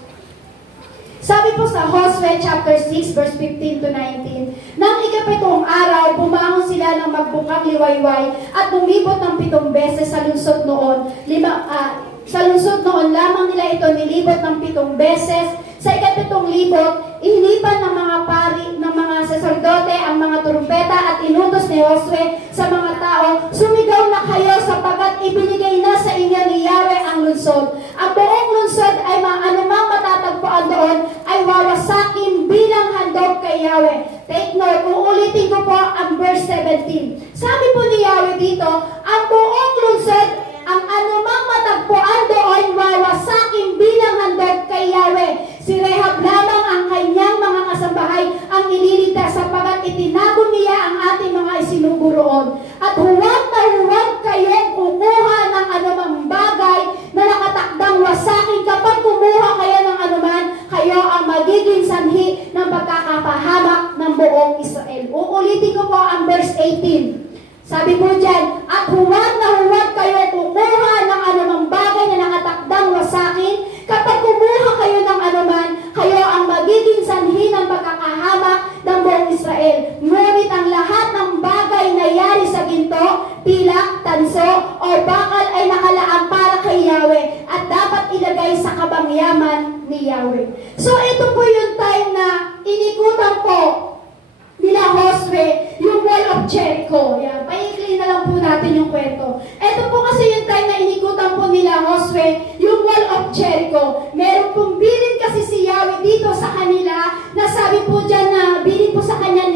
Sabi po sa Josue chapter 6 verse 15 to 19, nang ikapitong araw, bumangon sila ng magbukang liwayway at lumibot ng 7 beses sa lungsod noon. Sa lungsod noon lamang nila ito nilibot ng 7 beses. Sa ikapitong libot, ihinipan ng mga pari, ng mga saserdote ang mga trumpeta at inutos ni Josue sa mga tao, sumigaw na kayo sapagkat ibinigay na sa inyo ni Yahweh ang lungsod. Ang buong lungsod ay anumang matatagpuan doon ay wawasakin bilang handog kay Yahweh. Take note, uulitin ko po ang verse 17. Sabi po ni Yahweh dito, ang buong lungsod, ang anumang matagpuan doon wawasakin bilang handog kay Yahweh. Si Rehab lamang ang kanyang mga kasambahay ang ililigtas sapagkat itinago niya ang ating mga isinuburoon. At huwag na huwag kayong kukuha ng anumang bagay na nakatakdang wasakin. Kapag kumuha kayo ng anuman, kayo ang magiging sanhi ng pagkakapahamak ng buong Israel. Uulitin ko po ang verse 18. Sabi po dyan, at huwag na huwag kayo kukuha ng anumang bagay na nakatakdang wasakin. Kapag kumuha kayo ng anuman, kayo ang magiging sanhi ng pagkakahamak ng buong Israel. Ngunit ang lahat ng bagay na yari sa ginto, pilak, tanso, o bakal ay nakalaan para kay Yahweh at dapat ilagay sa kabangyaman ni Yahweh. So ito po yung time na inikutan po nila Josue yung wall of Jericho. Yan, paikli na lang po natin yung kwento. Ito po kasi yung time na inikutan po nila Josue yung wall of Jericho. Meron pong bilin kasi si Yahweh dito sa kanila na sabi po dyan na bilin po sa kanila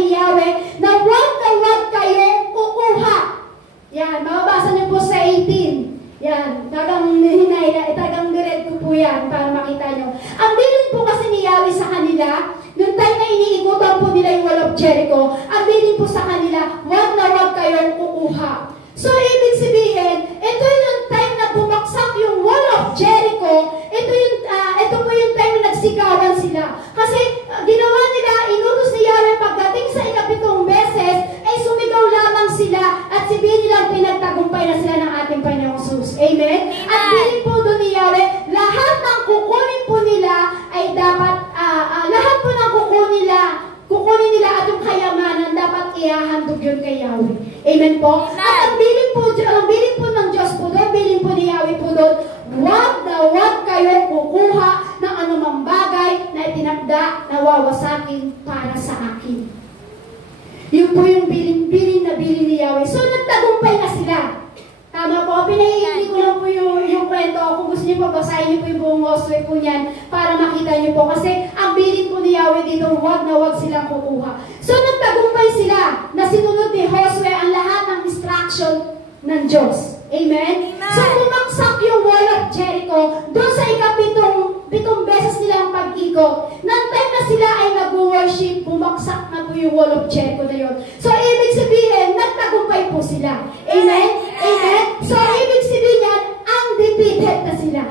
ni Yahweh na huwag kayong kukuha. Yan, mababasa niyo po sa 18. Yan, tagang niread ko po yan para makita nyo. Ang bilin po kasi ni Yahweh sa kanila, noong time na iniikutan po nila yung wall of Jericho, ang bilin po sa kanila, huwag kayong kukuha. So, ibig sabihin, ito yung time na bumaksak yung wall of Jericho, ito po yung time na nagsikawan sila. Kasi, ginawa nila, inutos ni Yahweh pagdating sa ikapitong beses, ay sumigaw lamang sila at ang bilin po ng Diyos po doon, bilin po ni Yahweh po doon, huwag na huwag kayo kukuha ng anumang bagay na itinakda na wawasakin para sa akin. Yun po yung bilin na bilin ni Yahweh. So, nagtagumpay na sila. Tama po, pinahihindi ko lang po yung kwento. Kung gusto niyo po, basahin niyo po yung buong Josue po niyan para makita niyo po. Kasi ang bilin po ni Yahweh dito, huwag na huwag silang kukuha. So, nagtagumpay sila na sinunod ni Josue ang lahat ng instruction ng Diyos. Amen? Amen. So, bumaksak yung wall of Jericho doon sa pitong beses nilang pag-ikot. Nang time na sila ay nag-worship, bumaksak na po yung wall of Jericho na yun. So, ibig sabihin, nagtagumpay po sila. Amen? Amen? So, ibig sabihin yan, undefeated na sila.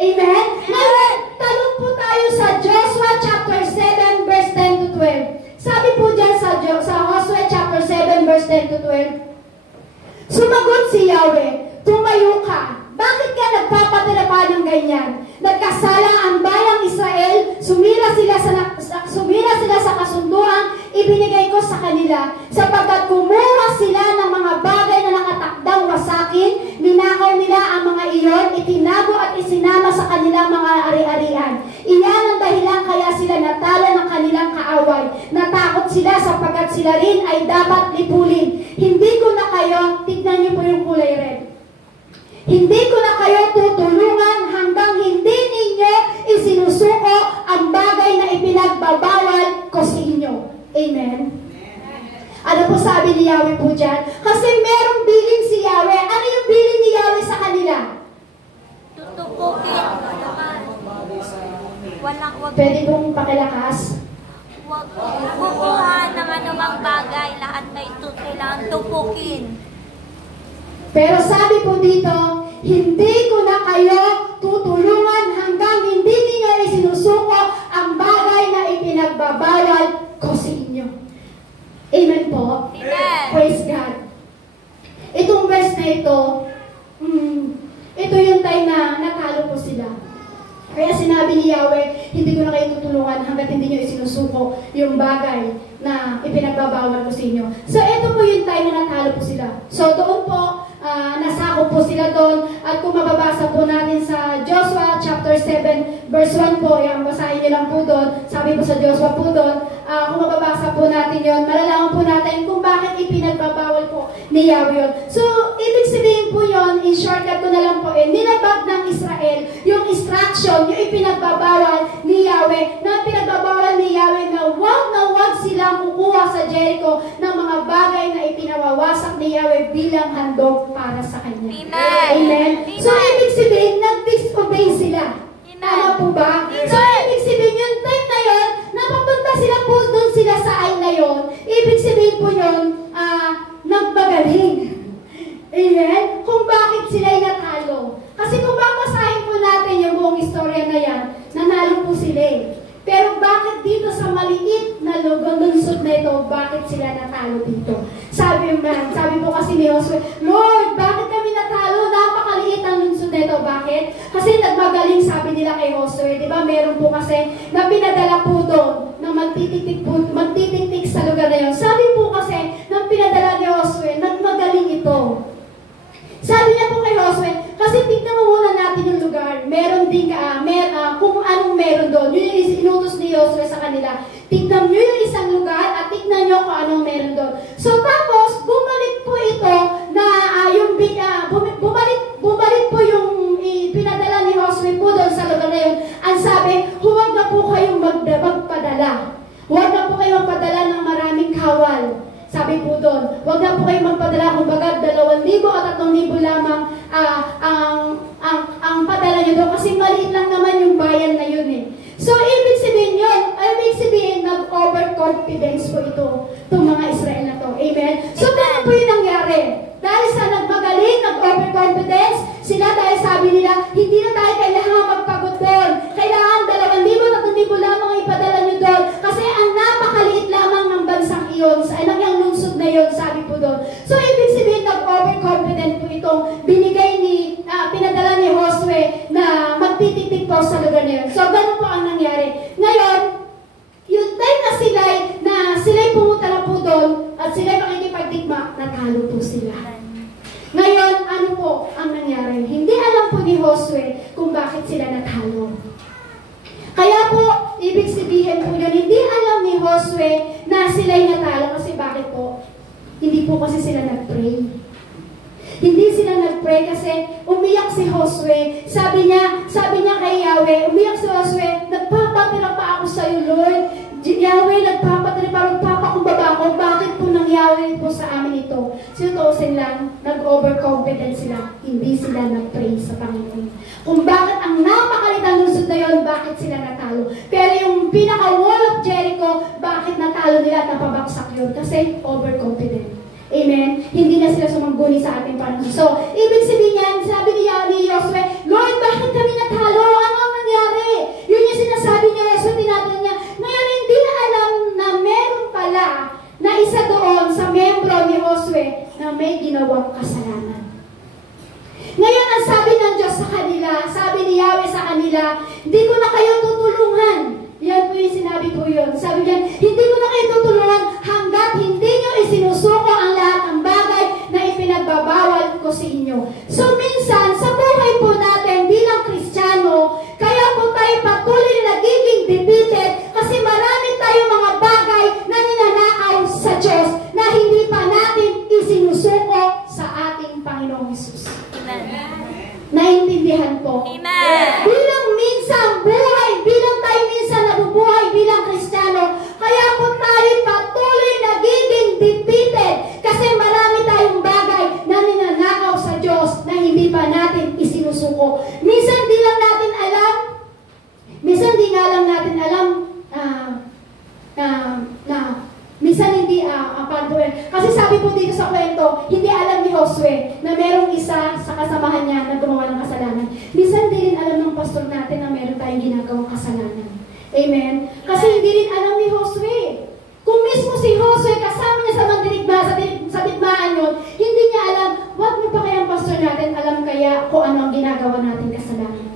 Amen? Ngayon, tanong po tayo sa Joshua chapter 7 verse 10 to 12. Sabi po dyan sa Joshua chapter 7 verse 10 to 12, sumagot si Yahweh, tumayo ka. Bakit ka nagpapatala pa ng ganyan? Nagkasala ang bayang Israel, sumira sila sa kasunduan, ibinigay ko sa kanila, sapagkat kumuha sila ng mga bagay na nakatakdang wasakin, ninakaw nila ang mga iyon, itinago at isinama sa kanilang mga ari-arian. Iyan ang dahilan kaya sila natalo ng kanilang kaaway. Natakot sila sapagkat sila rin ay dapat lipulin. Hindi ko na kayo, tignan niyo po yung kulay red. Hindi ko na kayo tutulungan hanggang hindi ninyo isinusuko ang bagay na ipinagbabawal ko sa inyo. Amen? Ano po sabi ni Yahweh po dyan? Kasi merong bilin si Yahweh. Ano yung bilin ni Yahweh sa kanila? Tutupukin. Pwede pong pakilakas? Huwag kukuha ng anumang bagay. Lahat na ito kailangan tupukin. Pero sabi po dito, hindi ko na kayo tutulungan hanggang hindi ninyo isinusuko ang bagay na ipinagbabawal ko sa inyo. Amen po? Amen. Praise God. Itong verse na ito, ito yung time na natalo po sila. Kaya sinabi ni Yahweh, hindi ko na kayo tutulungan hanggat hindi nyo isinusuko yung bagay na ipinagbabawal ko sa inyo. So, ito po yung time na natalo po sila. So, doon po, nasako po sila doon. At kung mababasa po natin sa Joshua chapter 7 verse 1 po, yan, basahin niyo lang po doon. Sabi po sa Joshua po doon, kung mababasa po natin yon, malalaman po natin kung bakit ipinagbabawal po ni Yahweh yun. So, ibig sabihin po yon, in shortcut ko na lang po, nilabag ng Israel yung instruction, yung ipinagbabawal ni Yahweh, na pinagbabawal ni Yahweh na wag silang kukuha sa Jericho ng mga bagay na ipinawawasak ni Yahweh bilang handog para sa kanya. Amen. Amen. So, ibig sabihin, nag-disobey sila. Tama po ba? Amen. So, ibig sabihin, yung time na yun, napapunta sila po doon sila sa ay na yun. Ibig sabihin po yun, nagmagaling. Amen? Kung bakit sila'y natalo. Kasi kung babasahin po natin yung buong istorya na yan, nanalo po sila eh. Pero bakit dito sa maliit na lunsod na ito, bakit sila natalo dito? Sabi po kasi ni Josue, Lord, bakit kami natalo? Napakaliit ang lunsod na ito. Bakit? Kasi nagmagaling, sabi nila kay Josue. Di ba meron po kasi na pinadala po doon na magtitiktik sa lugar na yun. Sabi po kasi, nang pinadala ni Josue, nagmagaling ito. Sabi niya po kay Josue, kasi tignan mo muna natin yung lugar. Meron din kung anong meron doon. Yun yung inutos ni Josue sa kanila. Tignan nyo yung isang lugar at tignan nyo kung anong meron doon. So tapos, bumalik po ito na bumalik po yung pinadala ni Josue po doon sa lugar na yun. Ang sabi, huwag na po kayong magpadala. Huwag na po kayong magpadala ng maraming kawal. Sabi po doon, huwag na po kayong magpadala, kumbaga 2,000 at 3,000 lamang ang padala nyo doon kasi maliit lang naman yung bayan na yun eh. So, ibig sabihin, nag-overconfidence po itong mga Israel na to. Amen? So, ganun po yung nangyari. Dahil sa nagmagaling, nag-overconfidence, sila dahil sabi nila, hindi na tayo kailangan magpagod doon. Kailangan 2,000 at 3,000 lamang ang ipadala nyo doon. Kasi ang napakaliit lamang ng bansang iyon, sa ilang lungsod na yun, sabi po doon. So, ibig sabihin, nag-overconfident po itong pinadala ni Josue na magtititik po sa lugar na yun. So, ganun po ang nangyari. Ngayon, yung time na sila'y pumunta na po doon at sila'y makikipagdigma, natalo po sila. Ngayon, tayo. Hindi alam po ni Josue kung bakit sila natalo. Kaya po, ibig sabihin po yun, hindi alam ni Josue na sila'y natalo kasi bakit po? Hindi po kasi sila nag-pray. Hindi sila nag-pray kasi umiyak si Josue. Sabi niya kay Yahweh, umiyak si Josue, nagpapatira pa ako sa iyo, Lord. Yahweh, nagpapatira pa, magpapakumbaba ako. Bakit po nangyari po sa amin ito? Sinutusin lang, nag-overconfident sila. Hindi sila nag-pray sa Panginoon. Kung bakit ang napakalitang lusod na yun, bakit sila natalo. Pero yung pinaka-wall of Jericho, bakit natalo nila at napabaksak yun? Kasi overconfident. Amen? Hindi na sila sumangguni sa ating Panginoon. So, ibig sabihin yan, sabi ni Josue, Lord, bakit kami natalo? Ano ang nangyari? Yun yung sinasabi niya, Josue, tinatanong niya. Ngayon, hindi na alam na meron pala na isa doon sa membro ni Josue na may ginawang kasalanan. Ngayon, ang sabi ng Diyos sa kanila, sabi ni Yahweh sa kanila, hindi ko na kayo tutulungan. Yan po yung sinabi po yun. Sabi niya, hindi ko na kayo tutulungan hanggat hindi nyo isinusuko ang lahat ng bagay na ipinagbabawal ko sa inyo. So minsan, sa buhay po natin bilang Kristiyano, kaya po tayo patuloy na nagiging defeated kasi marami tayong mga bagay na ninanakaw sa Diyos na hindi pa natin isinusuko sa ating Panginoong Hesus. Naintindihan po? Amen. Bilang minsan buhay, bilang tayo minsan nabubuhay bilang Kristiyano, kaya po tayo patuloy nagiging defeated kasi marami tayong bagay na ninanakaw sa Diyos na hindi pa natin isinusuko. Minsan di lang natin alam, minsan di nga lang natin alam minsan hindi kasi sabi po dito sa kwento, hindi alam ni Josue na merong isa sa kasamahan niya na gumawa ng kasalanan. Minsan di rin alam ng pastor natin na meron tayong ginagawang kasalanan. Amen? Kasi hindi rin alam ni Josue. Kung mismo si Josue kasama niya sa mandirigma, sa digmaan yun, hindi niya alam, wag mo pa kaya ang pastor natin alam kaya kung ano ang ginagawa natin kasalanan.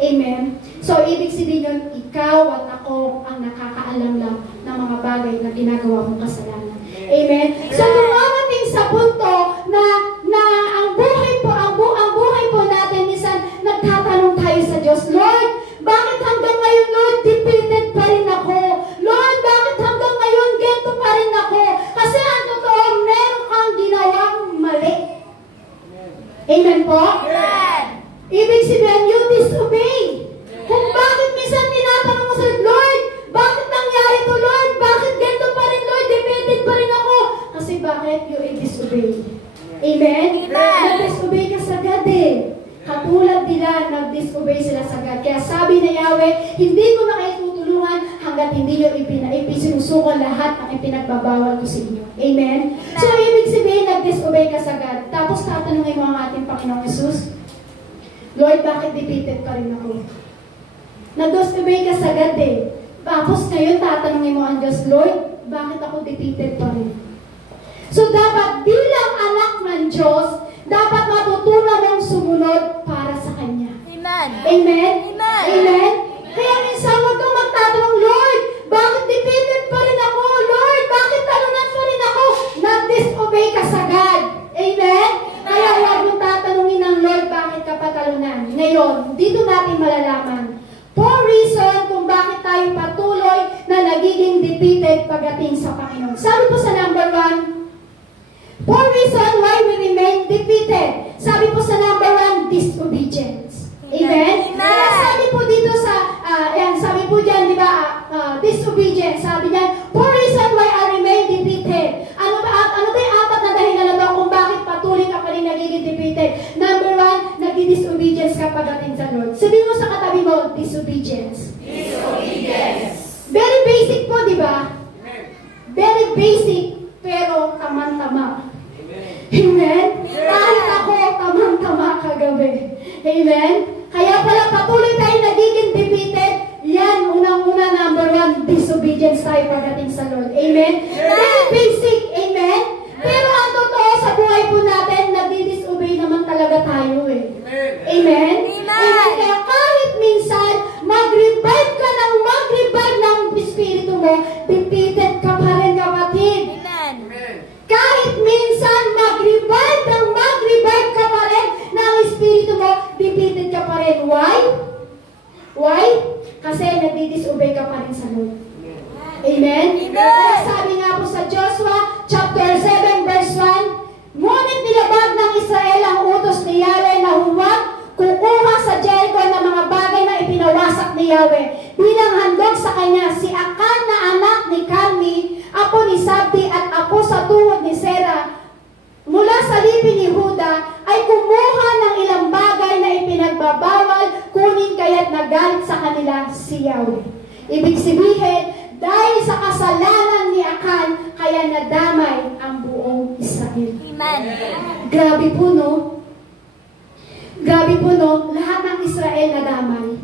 Amen? So, ibig sabihin yun, ikaw at ako ang nakakaalam lang ng mga bagay na ginagawa mong kasalanan. Amen? So, dumarating sa punto na ang buhay po natin, minsan nagtatanong tayo sa Diyos, Lord, bakit hanggang ngayon, Lord, defeated pa rin ako? Lord, bakit hanggang ngayon, gento pa rin ako? Kasi ang totoo, meron kang ginawang mali. Amen po? Amen. Ibig sabihin, you disobey. Kung bakit minsan tinatanong mo sa Lord, bakit nangyari to, Lord? Bakit ganito pa rin, Lord? Dependent pa rin ako. Kasi bakit you disobey? Amen? Nag-disobey ka sa God eh. Katulad nila, nag-disobey sila sa God. Kaya sabi na Yahweh, hindi ko na kayo tutulungan hanggat hindi nyo ipisinusuko lahat ang ipinagbabawal ko sa inyo. Amen? So, ibig sabihin, nag-disobey ka sa God. Tapos tatanungin mo ang ating Panginoong Hesus, Lord, bakit defeated pa rin ako? Nag-disobey ka sa God eh. Tapos ngayon, tatanungin mo ang Diyos, Lord, bakit ako defeated pa rin? So, dapat bilang anak ng Diyos, dapat matutunan mong sumunod para sa Kanya. Amen. Amen? Amen. Amen? Kaya minsan, huwag kang magtatanong, Lord, bakit defeated pa rin ako? Lord, bakit talunan pa rin ako? Nag-disobey ka sa God. Amen? Kaya huwag mong tatanungin ng Lord, bakit ka patalunan? Ngayon, dito natin malalaman 4 reasons kung bakit tayo patuloy na nagiging defeated pagdating sa Panginoon. Sabi po sa number 1, 4 reasons why we remain defeated. Sabi po sa number 1, disobedience. Amen? Kaya sabi po dito sa, sabi po dyan, di ba, disobedience. Sabi niyan, 4 reasons why I remain defeated. Ano ba yung apat na dahilan na ba kung bakit patuloy ka pa rin nagiging defeated? Number 1, nag-disobedience ka pagdating sa Lord. Sabihin mo sa katabi mo, disobedience. Disobedience. Very basic po, di ba? Very basic, pero tamang-tama. Amen? Kahit ako, tamang-tama kagabi. Amen? Kaya pala patuloy tayo nagiging defeated. Yan, unang-una, number 1, disobedience tayo pagdating sa Lord. Amen? Very basic. Amen? Pero ang totoo sa buhay po natin, nagdi-disobey naman talaga tayo eh. Amen? Amen? Kaya kahit minsan, mag-revive ka ng mag-revive ng Espiritu mo, defeated ka pa rin, kapatid. Kahit minsan, mag-revive ka pa rin ng Espiritu nag-disobey ka pa rin sa Lord. Amen? Kaya sabi nga po sa Joshua chapter 7 verse 1, ngunit nilabag ng Israel ang utos ni Yahweh na huwag kukuha sa Jericho ng mga bagay na ipinawasak ni Yahweh. Bilang handog sa kanya, si Akan na anak ni Carmi, apo ni Sabdi at apo sa tuhod ni Sera, mula sa lipi ni Huda, ay kumuha ng ilang bagay na ipinagbabawal, kunin kaya't nagalit sa kanila si Yahweh. Ibig sabihin, dahil sa kasalanan ni Akan, kaya nadamay ang buong Israel. Amen. Grabe po, no? Grabe po, no? Lahat ng Israel nadamay.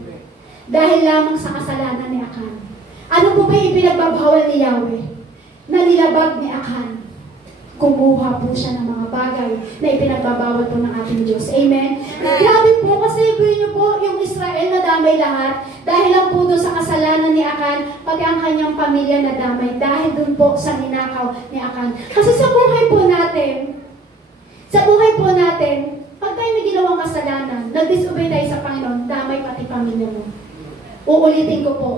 Dahil lamang sa kasalanan ni Akan. Ano po ba yung pinagbabawal ni Yahweh? Na nilabag ni Akan. Kumuha po siya ng mga bagay na ipinagbabawal po ng ating Diyos. Amen? Grabe po, kasi niyo po, yung Israel nadamay lahat. Dahil lang po doon sa kasalanan ni Akan, pati ang kanyang pamilya nadamay. Dahil doon po sa ninakaw ni Akan. Kasi sa buhay po natin, pag tayo may ginawang kasalanan, nag-disobey tayo sa Panginoon, damay pati pamilya mo. Uulitin ko po.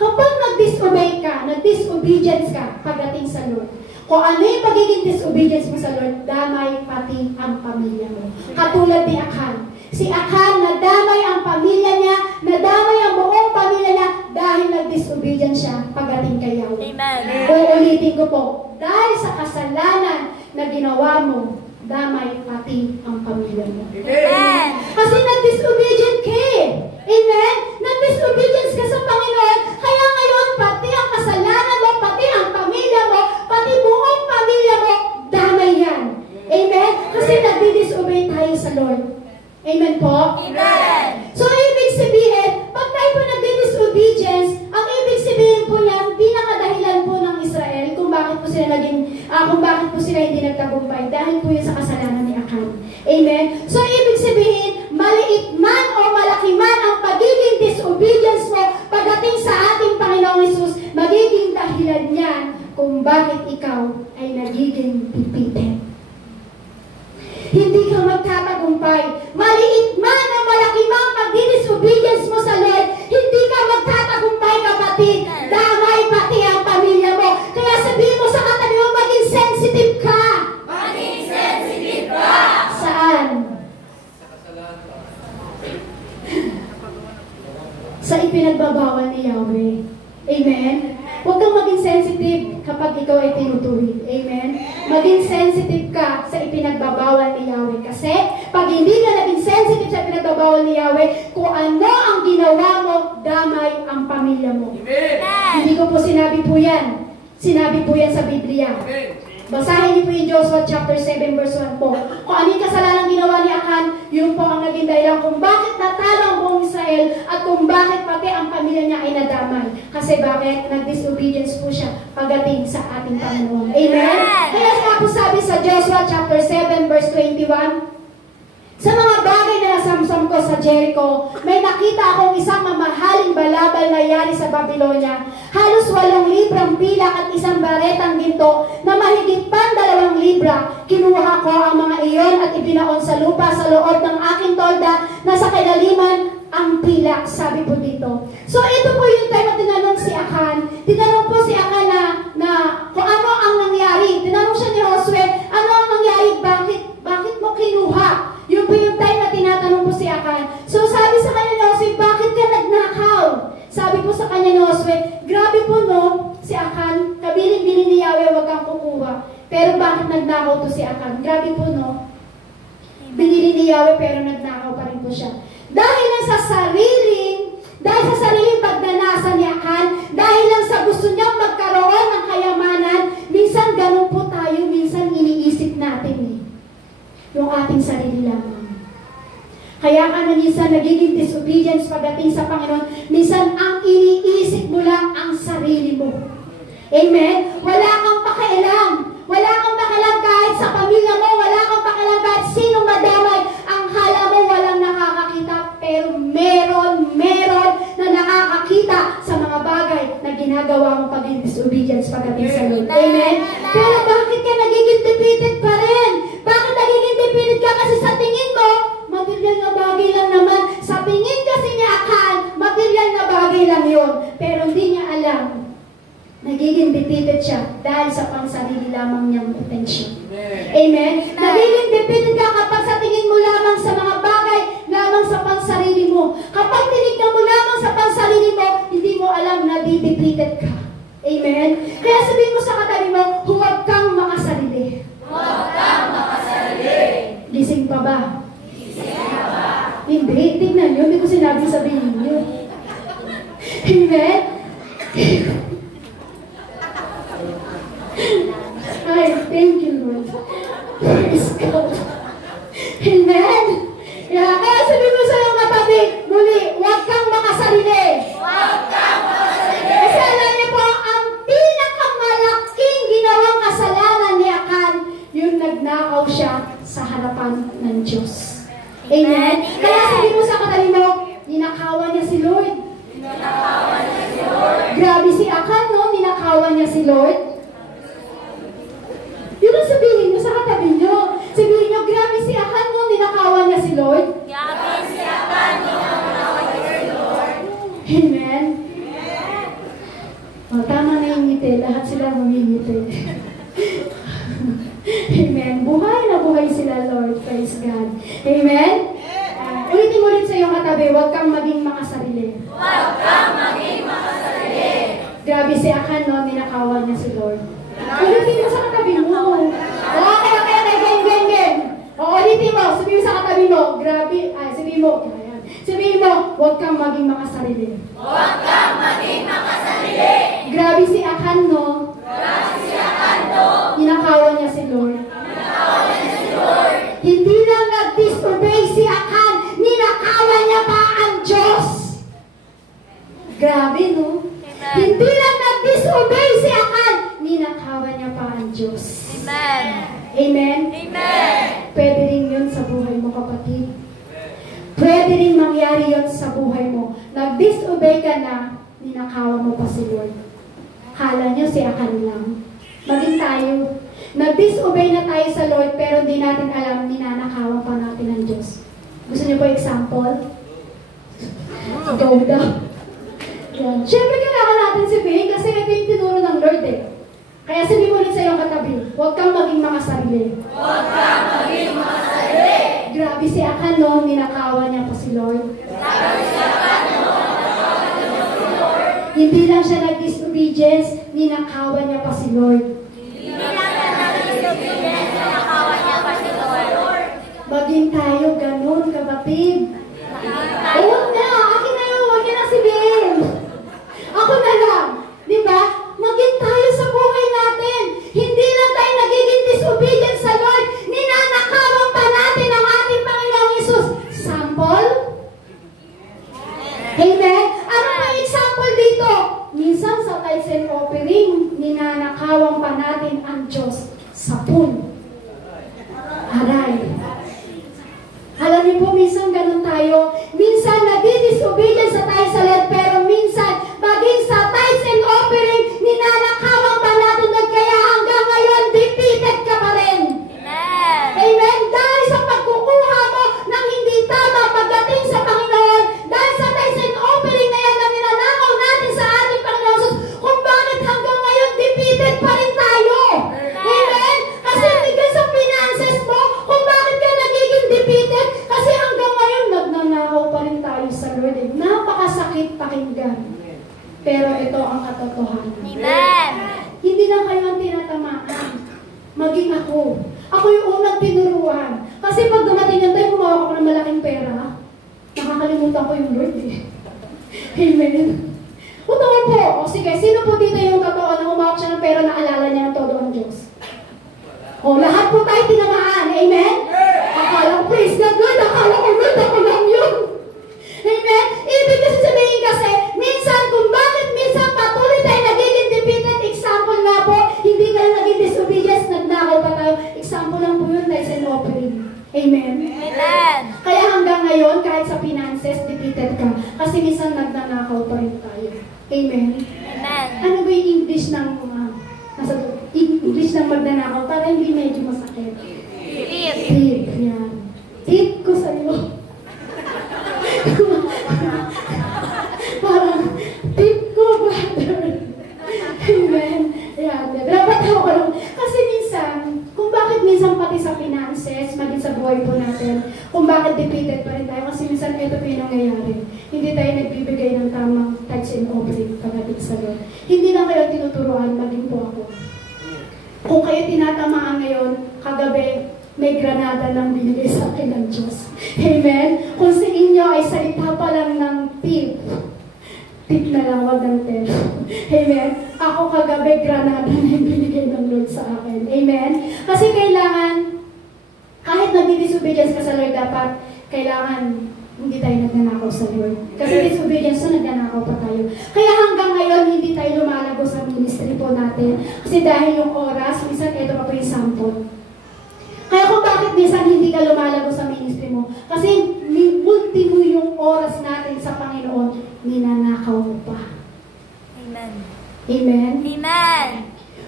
Kapag nag-disobey ka, nag-disobedience ka pagdating sa Lord, kung ano yung pagiging disobedience mo sa Lord, damay pati ang pamilya mo. Katulad ni Akan. Si Akan, nadamay ang pamilya niya, nadamay ang buong pamilya niya dahil nag-disobedience siya pagdating kay Yahweh. Amen. Uulitin ko po, dahil sa kasalanan na ginawa mo, damay pati ang pamilya mo. Amen. Kasi nag-disobedient ka eh. Amen? Nag-disobedience ka sa Panginoon, kaya ngayon pati ang kasalanan mo, pati ang pamilya mo, pati buong pamilya mo, damay yan. Amen? Kasi nag-disobey tayo sa Lord. Amen po? Amen. So, ibig sabihin, pag tayo po nag-disobedience, ang ibig sabihin po niyan, pinakadahilan po ng Israel kung bakit po sila hindi nagtagumpay, dahil po yun sa kasalanan ni Akan. Amen? So, ibig sabihin, maliit man o malaki man ang pagiging disobedience mo pagdating sa ating Panginoong Hesus, magiging dahilan niyan kung bakit ikaw ay nagiging pipitin. Hindi ka magtatagumpay. Maliit man o malaki man ang pag-disobedience mo sa Lord, hindi ka magtatagumpay, kapatid. Damay pati ang pamilya mo. Kaya sabihin mo sa katabi mo, maging sensitive ka. Maging sensitive ka. Saan? Sa ipinagbabawal ni Yahweh. Amen? Huwag kang maging sensitive kapag ikaw ay tinutuwid. Amen? Maging sensitive ka sa ipinagbabawal ni Yahweh. Kasi, pag hindi ka naging sensitive sa ipinagbabawal ni Yahweh, kung ano ang ginawa mo, damay ang pamilya mo. Amen. Hindi ko po sinabi po yan. Sinabi po yan sa Biblia. Basahin niyo po yung Joshua chapter 7 verse 1 po. Kung ano yung kasalanan ginawa ni Akan, yun po ang naging dahilan kung bakit natalo ang buong Israel at kung bakit pati ang pamilya niya ay nadamay. Kasi bakit? Nag-disobedience po siya pagdating sa ating Panginoon. Amen? Kaya nga po sabi sa Joshua chapter 7 verse 21, sa mga bagay na nasamsam ko sa Jericho, may nakita akong isang mamahaling balabal na yari sa Babylonia. Halos 8 librang pilak at isang baretang ginto na mahigit pa 2 libra. Kinuha ko ang mga iyon at ibinaon sa lupa sa loob ng aking tolda na sa kailaliman ang pilak, sabi po dito. So ito po yung time na tinanong si Akan. Tinanong po si Akan na kung ano ang nangyari. Tinanong siya ni Josue, ano ang nangyari? Bakit mo kinuha? Yun po yung time na tinatanong po si Akan. So sabi sa kanya ni Josue, bakit ka nagnakaw? Sabi po sa kanya ni Josue, grabe po no, si Akan, kabiling-biling ni Yahweh, wag kang kukuha. Pero bakit nagnakaw to si Akan? Grabe po no, binili ni Yahweh pero nagnakaw pa rin po siya. Dahil lang sa sariling pagnanasa ni Akan, dahil lang sa gusto niyang magkaroon ng kayamanan, minsan ganun po tayo, minsan iniisip natin yung ating sarili lamang. Kaya ka na minsan nagiging disobedience pagdating sa Panginoon, minsan ang iniisip mo lang ang sarili mo. Amen? Wala kang pakialam. Wala kang pakialam kahit sa pamilya mo, wala kang pakialam kahit sino madamay. Ang hala mo walang nakakakita, pero meron na nakakakita sa mga bagay na ginagawa mo pagiging disobedience pagdating sa Lord. Amen? Pero bakit ka nagiging defeated pa rin? Bakit nagiging defeated ka? Kasi sa tingin mo, material na bagay lang naman. Sa tingin kasi ni Akan, material na bagay lang yun. Pero hindi attention. Amen? Nagiging dependent ka kapag sa tingin mo lamang sa mga bagay, lamang sa pansarili mo. Kapag tinignan mo lamang sa pansarili mo, hindi mo alam na depleted ka. Amen? Kaya sabihin mo sa katabi mo, huwag kang makasarili. Huwag kang makasarili. Gising pa ba? Gising pa ba? Hindi. Tignan nyo. Hindi ko sinabi sabihin nyo. Amen? Ay, thank you, Lord. Praise God. Amen? Kaya sabihin mo sa iyong katabi, muli, huwag kang makasarili. Huwag kang makasarili. Kasi alam niyo po, ang pinakamalaking ginawang kasalanan ni Akan, yung nagnakaw siya sa harapan ng Diyos. Amen? Kaya sabihin mo sa katabi mo, ninakawan niya si Lord. Ninakawan niya si Lord. Grabe si Akan, no? Ninakawan niya si Lord. Yun ang sabihin niyo sa katabi niyo. Sabihin niyo, grabe si Akan, no? Ninakawan niya si Lord. Grabe si Akan, ninakawan niya si Lord. Amen? O, tama na yung ngiti. Lahat sila mamingiti. Amen. Buhay na buhay sila, Lord. Praise God. Amen? Ulitin mo rin sa iyong katabi, huwag kang maging makasarili. Huwag kang maging makasarili. Grabe si Akan, no? Ninakawan niya si Lord. Ulitin mo sa katabi mo. Okay. Ulitin mo. Sabihin mo sa katabi mo. Grabe. Ay, sabihin mo. Ayan. Sabihin mo, huwag kang maging makasarili. Huwag kang maging makasarili. Grabe si Akan, no? Grabe si Akan, no? Ninakawan niya si Lord. Ninakawan niya si Lord. Hindi lang nag-disobey si Akan, ninakawan niya pa ang Diyos. Grabe, no? Amen. Hindi lang nag-disobey si Akan, ninakawan niya pa ang Diyos. Amen. Amen? Amen. Pwede rin yun sa buhay mo, kapatid. Pwede rin mangyari yun sa buhay mo. Nag-disobey ka na, ninakawan mo pa si Lord. Kala niyo si Akan lang. Maging tayo. Nag-disobey na tayo sa Lord, pero hindi natin alam, ninanakawan pa natin ang Diyos. Gusto niyo po example? Go daw. Yan. Siyempre, kailangan natin sabihin kasi ito yung tinuro ng Lord eh. Kaya sabihin mo ulit sa iyong katabi, huwag kang maging makasarili. Huwag kang maging makasarili. Grabe si Akan, no? Ninakawan niya pa si Lord. Grabe si Akan, no? Ninakawan niya pa si Lord. Hindi lang siya nag-disobedience, ninakawan niya pa si Lord. Hindi lang siya nag-disobedience, ninakawan niya pa si Lord. Maging tayo ganun, kapatid. Huwag na, akin na yun, huwag niya na sabihin. Ako na lang. Di ba? Maging tayo sa buhay natin. Hindi lang tayo nagiging disobedient sa Lord, ninanakawan pa natin ang ating Panginoong Hesus. Sample? Amen? Ano pa yung example dito? Minsan sa tithes and offering, ninanakawan pa natin ang Diyos sa pool. Aray. Alam niyo po, minsan ganun tayo. Minsan nag-disobedience sa tayo sa Lord, pero minsan, maging sa tithes and offering, ninanakawan pa natin Lord, kaya hanggang ngayon, defeated ka pa rin. Amen. Amen? Dahil sa pagkukuha mo ng hindi tama pagdating sa Panginoon, dahil sa tithes and offering na yan na ninanakaw natin sa ating Panginoon Jesus, kung bakit hanggang ngayon, defeated pa rin tayo. Amen? Kasi bigay sa finances mo, kung bakit ka nagiging defeated, kasi hanggang ngayon, nagnanakaw pa rin tayo sa Lord. Napakasakit pakinggan. Pero ito ang katotohanan. Amen. Hindi lang kayo ang tinatamaan. Maging ako. Ako yung unang tinuruan. Kasi pag dumating yung time, gumawa ako ng malaking pera, nakakalimutan ko yung Lord eh. Amen. Totoo po. O sige, sino po dito yung totoo na humawak siya ng pera na alala niya ng todo ang Diyos? O, lahat po tayo tinamaan. Amen? Akala ko, praise God, Lord. Akala ko, Lord, ako lang yun. Amen? Ibig kasi sabihin kasi, minsan, kung bakit minsan patuloy tayo nagiging defeated, example nga po, hindi ka lang naging disobedience, nagnakaw pa tayo. Example lang po yun, tithes and offering. Amen? Amen. Kaya hanggang ngayon, kahit sa finances, defeated ka. Kasi minsan nagnanakaw pa rin tayo. Amen? Amen. Ano ba yung English ng English ng magnanakaw? Para hindi medyo masakit. Tip. Tip, yan. Tip ko sa'yo. Parang, tip ko, brother. Amen. Yan. Pero ba't ako lang? Kasi minsan, defeated pa rin tayo kasi minsan ito pa yung nangyayari. Hindi tayo nagbibigay ng tamang tithes and offering pagdating sa Lord. Hindi lang kayo tinuturuan, maging po ako. Kung kayo tinatamaan ngayon, kagabi, may granada lang binigay sa akin ng Diyos. Amen? Kung sa inyo ay salita pa lang ng tip na lang, wag ng tip. Amen? Ako kagabi, granada na yung binigay ng Lord sa akin. Amen? Kasi kailangan, kahit nag-disobedience ka sa Lord, dapat kailangan hindi tayo nagnanakaw sa Lord. Kasi disobedience na nagnanakaw pa tayo. Kaya hanggang ngayon, hindi tayo lumalago sa ministry po natin. Kasi dahil yung oras, minsan ito pa po yung sample. Kaya kung bakit minsan hindi ka lumalago sa ministry mo, kasi ultimo yung oras natin sa Panginoon, ninanakaw mo pa. Amen. Amen? Amen.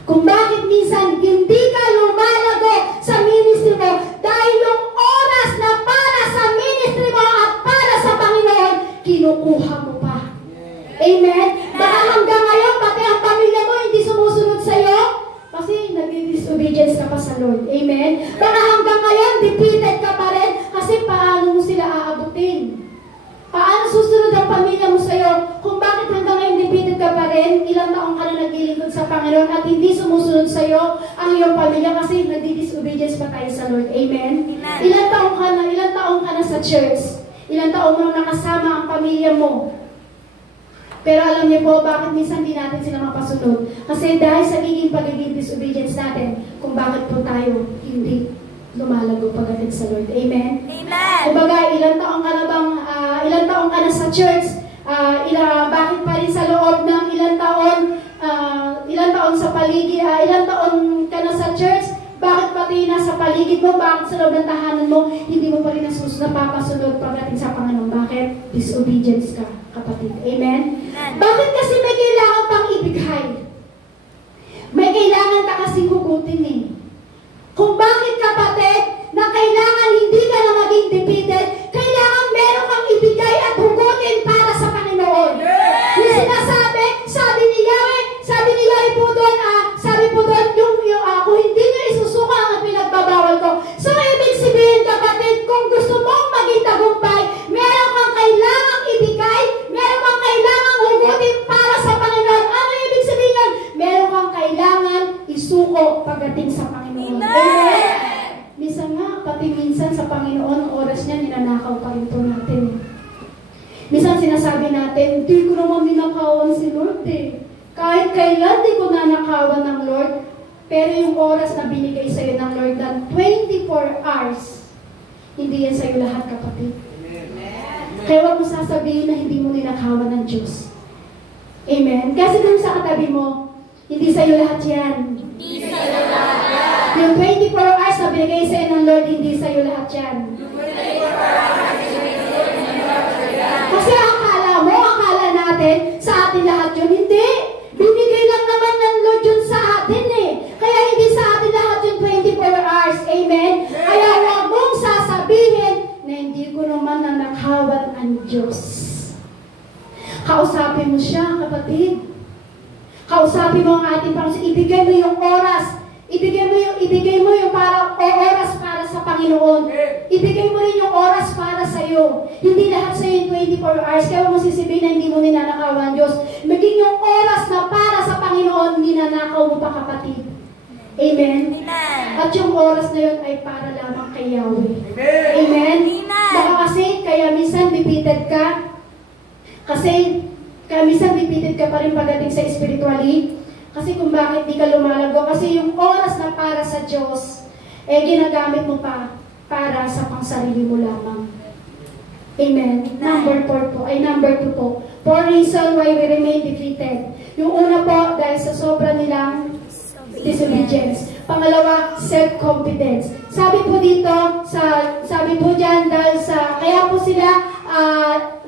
Kung bakit minsan hindi ka lumalago sa ministry mo, dahil yung oras na para sa ministry mo at para sa Panginoon, kinukuha mo pa. Amen? Baka hanggang ngayon, pati ang pamilya mo hindi sumusunod sa'yo, kasi nag-disobedience ka pa sa Lord. Amen? Baka hanggang ngayon, defeated ka pa rin kasi paano mo sila aabutin? Paano susunod ang pamilya mo sa'yo? Kung bakit hanggang ngayon defeated ka pa rin, ilang taong ka na naglilingkod sa Panginoon at hindi sumusunod sa'yo ang iyong pamilya kasi nagdi-disobedience pa tayo sa Lord. Amen? Amen. Ilang taong ka na sa church? Ilang taong mo nakasama ang pamilya mo? Pero alam niyo po, bakit minsan di natin sila mapasunod? Kasi dahil sa pagiging disobedience natin, kung bakit po tayo hindi lumalago pagdating sa Lord. Amen? Amen. Kumbaga, ilang taong ka na bang, ilang taong ka na sa church, bakit pa rin sa loob ng ilang taon sa paligid, ilang taon ka na sa church, bakit pati nasa paligid mo, bakit sa loob ng tahanan mo, hindi mo pa rin napapasunod pagdating sa Panginoon? Bakit? Disobedience ka, kapatid. Amen? Bakit kasi may kailangan pang ibigay? May kailangan ka kasing hugutin eh. Kung bakit, kapatid, na kailangan hindi ka na maging defeated, kailangan meron kang ibigay at hugutin para sa Panginoon. Yung sinasabi, sabi ni Yahweh po doon, kung hindi nyo isusuka ang pinagbabawal ko. So, ibig sabihin, kapatid, kung gusto mong maging tagumpay, meron kang kailangang ibigay, meron kang kailangang hugutin para sa Panginoon. Ano ibig sabihin nun? Meron kang kailangan isuko pagdating sa Panginoon. Amen? Minsan nga, pati minsan sa Panginoon, oras niya, ninanakaw pa rin po natin. Minsan sinasabi natin, hindi ko naman ninakawan si Lord eh. Kahit kailan di ko nanakawan ng Lord, pero yung oras na binigay sa'yo ng Lord na 24 hours, hindi yan sa'yo lahat, kapatid. Kaya huwag mo sasabihin na hindi mo ninakawan ng Diyos. Amen? Kasi dun sa katabi mo, hindi sa'yo lahat yan. Hindi sa'yo lahat yan. Yung 24 hours na binigay sa'yo ng Lord, hindi sa'yo lahat yan. Kasi akala natin, sa atin lahat yun. Hindi. Binigay lang naman ng Lord yun sa atin eh. Kaya hindi sa atin lahat yung 24 hours. Amen? Kaya huwag mong sasabihin na hindi ko naman nanakawan ang Diyos. Kausapin mo siya, kapatid. Kausapin mo ang ating Panginoon. Ibigay mo yung oras. Ibigay mo yung oras para sa Panginoon. Ibigay mo rin yung oras para sa iyo. Hindi lahat sa iyo yung 24 hours. Kaya mo sisibihin na hindi mo ninanakawan Diyos. Maging yung oras na para sa Panginoon, ninanakaw mo pa, kapatid. Amen? Amen. At yung oras na yun ay para lamang kay Yahweh. Amen. Amen? Baka kasi, kaya minsan repeated ka. Kaya minsan repeated ka pa rin pagdating sa spiritually. Kasi kung bakit di ka lumalago, kasi yung oras na para sa Diyos, ginagamit mo pa para sa pangsarili mo lamang. Amen. Number 2 po. 4 reasons why we remain defeated. Yung una po, dahil sa sobra nilang disobedience. Pangalawa, self-confidence. Sabi po dyan, dahil kaya po sila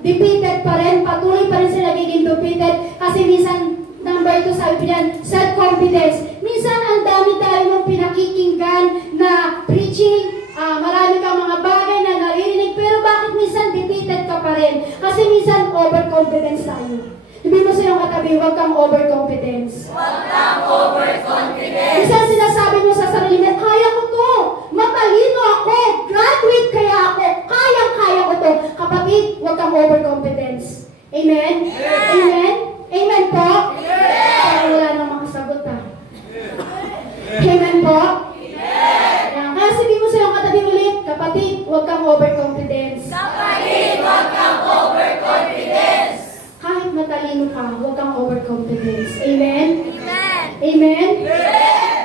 defeated pa rin, patuloy pa rin sila nagiging defeated, kasi minsan, number 2, sabi po dyan, self-confidence. Minsan, ang dami tayo mong pinakikinggan na preaching, marami kang mga bagay na naririnig, pero bakit minsan defeated ka pa rin? Kasi minsan, overconfidence tayo. Sabi mo sa iyong katabi, huwag kang overconfidence. Huwag kang overconfidence. Minsan sinasabi mo sa sarili mo, kaya ko to, matalino ako, graduate kaya ako, kayang masyadong overconfidence. Amen? Amen? Amen po? Parang wala nang makasagot ha. Amen po? Kaya sabihin mo sa iyong katabi ulit, kapatid, huwag kang overconfidence. Kapatid, huwag kang overconfidence. Kahit matalino ka, huwag kang overconfidence. Amen? Amen. Amen?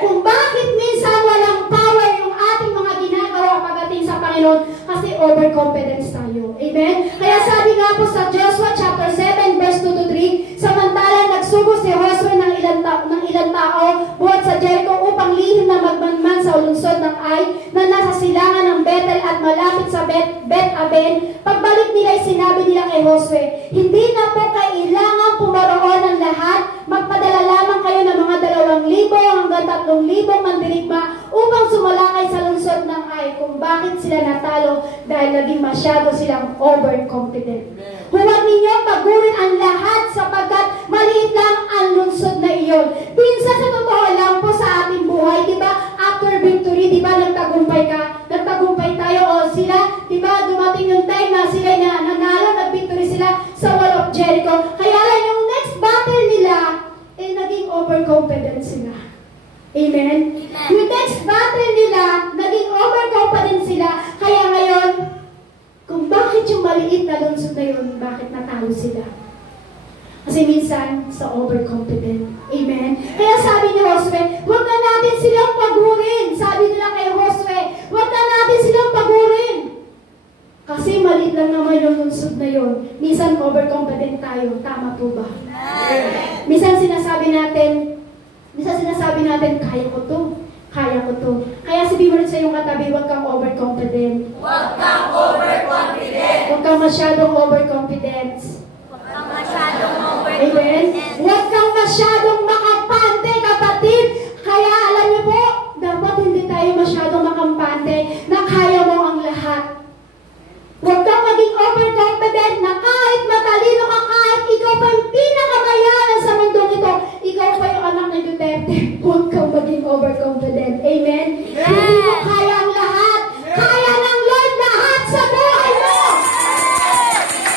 Kung bakit minsan walang power yung ating mga ginagawa pagdating sa Panginoon, kasi overconfidence tayo. Amen? Kaya sabi nga po sa Joshua chapter 7 verse 2 to 3, samantalang nagsugo si Joshua ng ilang tao buhat sa Jericho upang lihim na magmanman sa lungsod ng Ai na nasa silangan ng Bethel at malapit sa Bet-Aben. Pagbalik nila ay sinabi nila kay Josue, hindi na po kailangan pumaroon ng lahat, magpadala lamang kayo ng mga 2,000 hanggang 3,000 mandirigma upang sumalakay sa lungsod ng Ai. Kung bakit sila natalo? Dahil naging masyado silang overconfident. Huwag ninyong pagurin ang lahat sapagkat maliit lang ang lungsod na iyon. Pinsan sa totoo lang po sa ating buhay, di ba? After victory, di ba nagtagumpay ka? Nagtagumpay tayo o sila, di ba? Dumating yung time na sila na nanalo, nag-victory sila sa Wall of Jericho. Kaya lang yung next battle nila, naging overconfident sila. Amen? Yung next battle nila, naging overconfident sila. Kaya ngayon, kung bakit yung maliit na lungsod na yun, bakit natalo sila? Kasi minsan, sa overconfident. Amen? Kaya sabi ni Josue, huwag na natin silang pagurin. Sabi nila kay Josue, huwag na natin silang pagurin. Kasi maliit lang naman yung lungsod na yun. Minsan, overconfident tayo. Tama po ba? Minsan sinasabi natin, kaya ko to. Kaya ko to. Kaya sabihin mo rin sa iyong katabi, huwag kang overconfident. Huwag kang overconfident. Huwag kang masyadong overconfident. Huwag kang masyadong Amen? overconfident. Huwag kang masyadong makampante, kapatid. Kaya alam niyo po, dapat hindi tayo masyadong makampante na kaya mo ang lahat. Huwag kang maging overconfident na kahit matalino ka, kahit ikaw pa yung pinakamayanan sa mundong ito, ikaw pa yung anak ni Duterte, huwag kang maging overconfident. Amen? Hindi mo kaya ang lahat. Kaya ng Lord lahat sa buhay mo.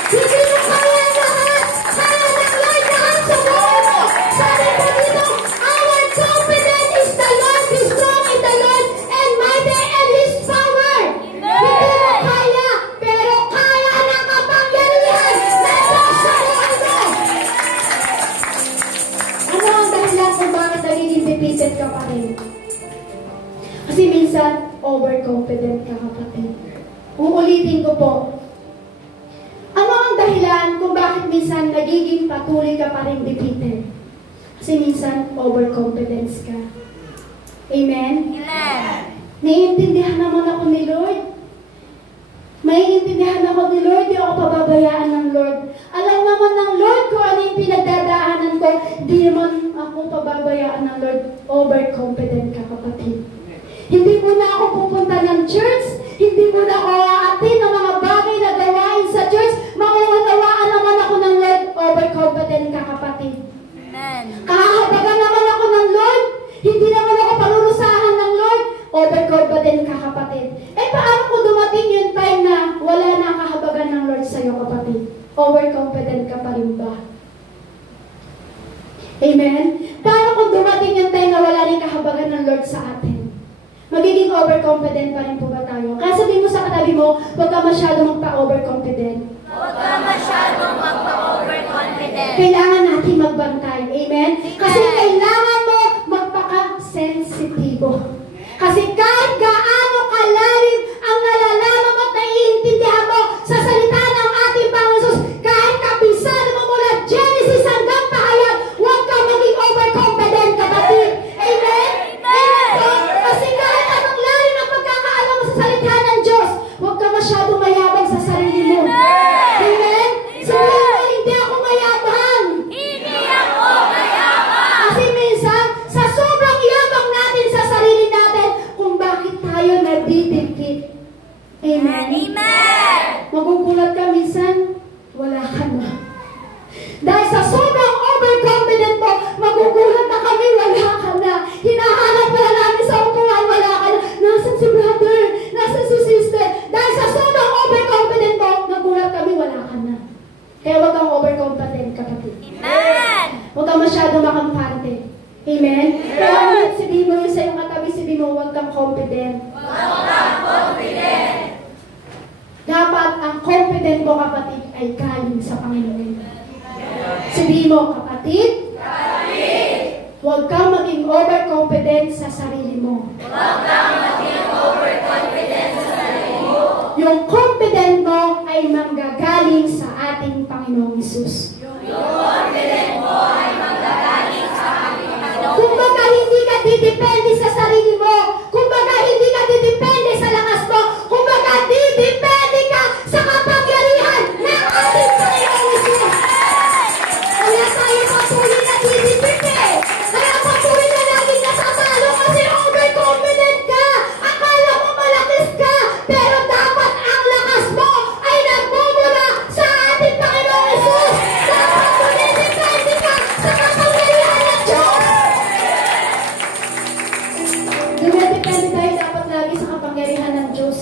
Hindi mo kaya ang lahat. Kaya ng Lord lahat sa buhay mo. Sabi po dito, our confidence is the Lord, be strong in the Lord, and mighty in His power. Hindi mo kaya, pero kaya ng kapangyarihan na Diyos sa buhay mo. Ano ang dahilan kung bakit nagiging defeated ka pa rin? Kasi minsan, overconfident ka, kapatid. Uulitin ko po. Ano ang dahilan kung bakit minsan nagiging patuloy ka pa rin defeated? Kasi minsan, overconfidence ka. Amen? Amen. Naiintindihan naman ako ni Lord. Maiintindihan ako ni Lord, di ako pababayaan ng Lord. Alam naman ng Lord kung ano yung pinagdadaanan ko, di naman ako pababayaan ng Lord. Overconfident ka, kapatid. Hindi mo na ako pupunta ng church, hindi mo na ako aatin ng mga bagay na gawain sa church, mauunawaan naman ako ng Lord. Overconfident ka, kapatid. Amen. Kahabagan naman ako ng Lord, hindi naman ako palurusahan ng Lord. Overconfident ka, kapatid. Paano kung dumating yung time na wala na ang kahabagan ng Lord sa'yo, kapatid? Overconfident ka pa rin ba? Amen? Paano kung dumating yung time na wala rin kahabagan ng Lord sa atin? Magiging overconfident pa rin po ba tayo? Kaya sabihin mo sa katabi mo, huwag ka masyadong magpa-overconfident. Huwag ka masyadong magpa-overconfident. Kailangan natin magbantay. Amen? Kasi kailangan mo magpaka-sensitibo. Kasi kahit gaano kalalim ang nalalaman mo at naiintindihan mo sa salita ng ating Panginoon Jesus, kahit kapisado mo mula Genesis hanggang Pahayag, huwag ka maging overconfident, kapatid. Amen? Amen po? Kasi kahit anong lalim ang pagkakaalam mo sa salita ng Diyos, huwag ka masyadong mayabang sa sarili mo. Amen? Sabihin mo, hindi ako mayabang. Hindi ako mayabang. Kasi minsan, sa sobrang yabang natin sa sarili natin, kung bakit confident mo, kapatid, ay galing sa Panginoon. Sabihin mo, kapatid, huwag kang maging overconfident sa sarili mo. Yung confident mo ay manggagaling sa ating Panginoong Hesus. Kumbaga, hindi ka didepende sa sarili mo. Kumbaga, hindi ka didepende sa lakas mo. Kumbaga, didepende ka sa kapangyarihan ng ating Panginoong Hesus. Kaya tayo patuloy na didepende. Kaya patuloy na laging natatalo kasi overconfident ka. Akala mo malakis ka, pero dapat ang lakas mo ay nagmumula sa ating Panginoong Hesus. Dapat didepende ka sa kapangyarihan ng Diyos. Dumidepende tayo dapat lagi sa kapangyarihan ng Diyos.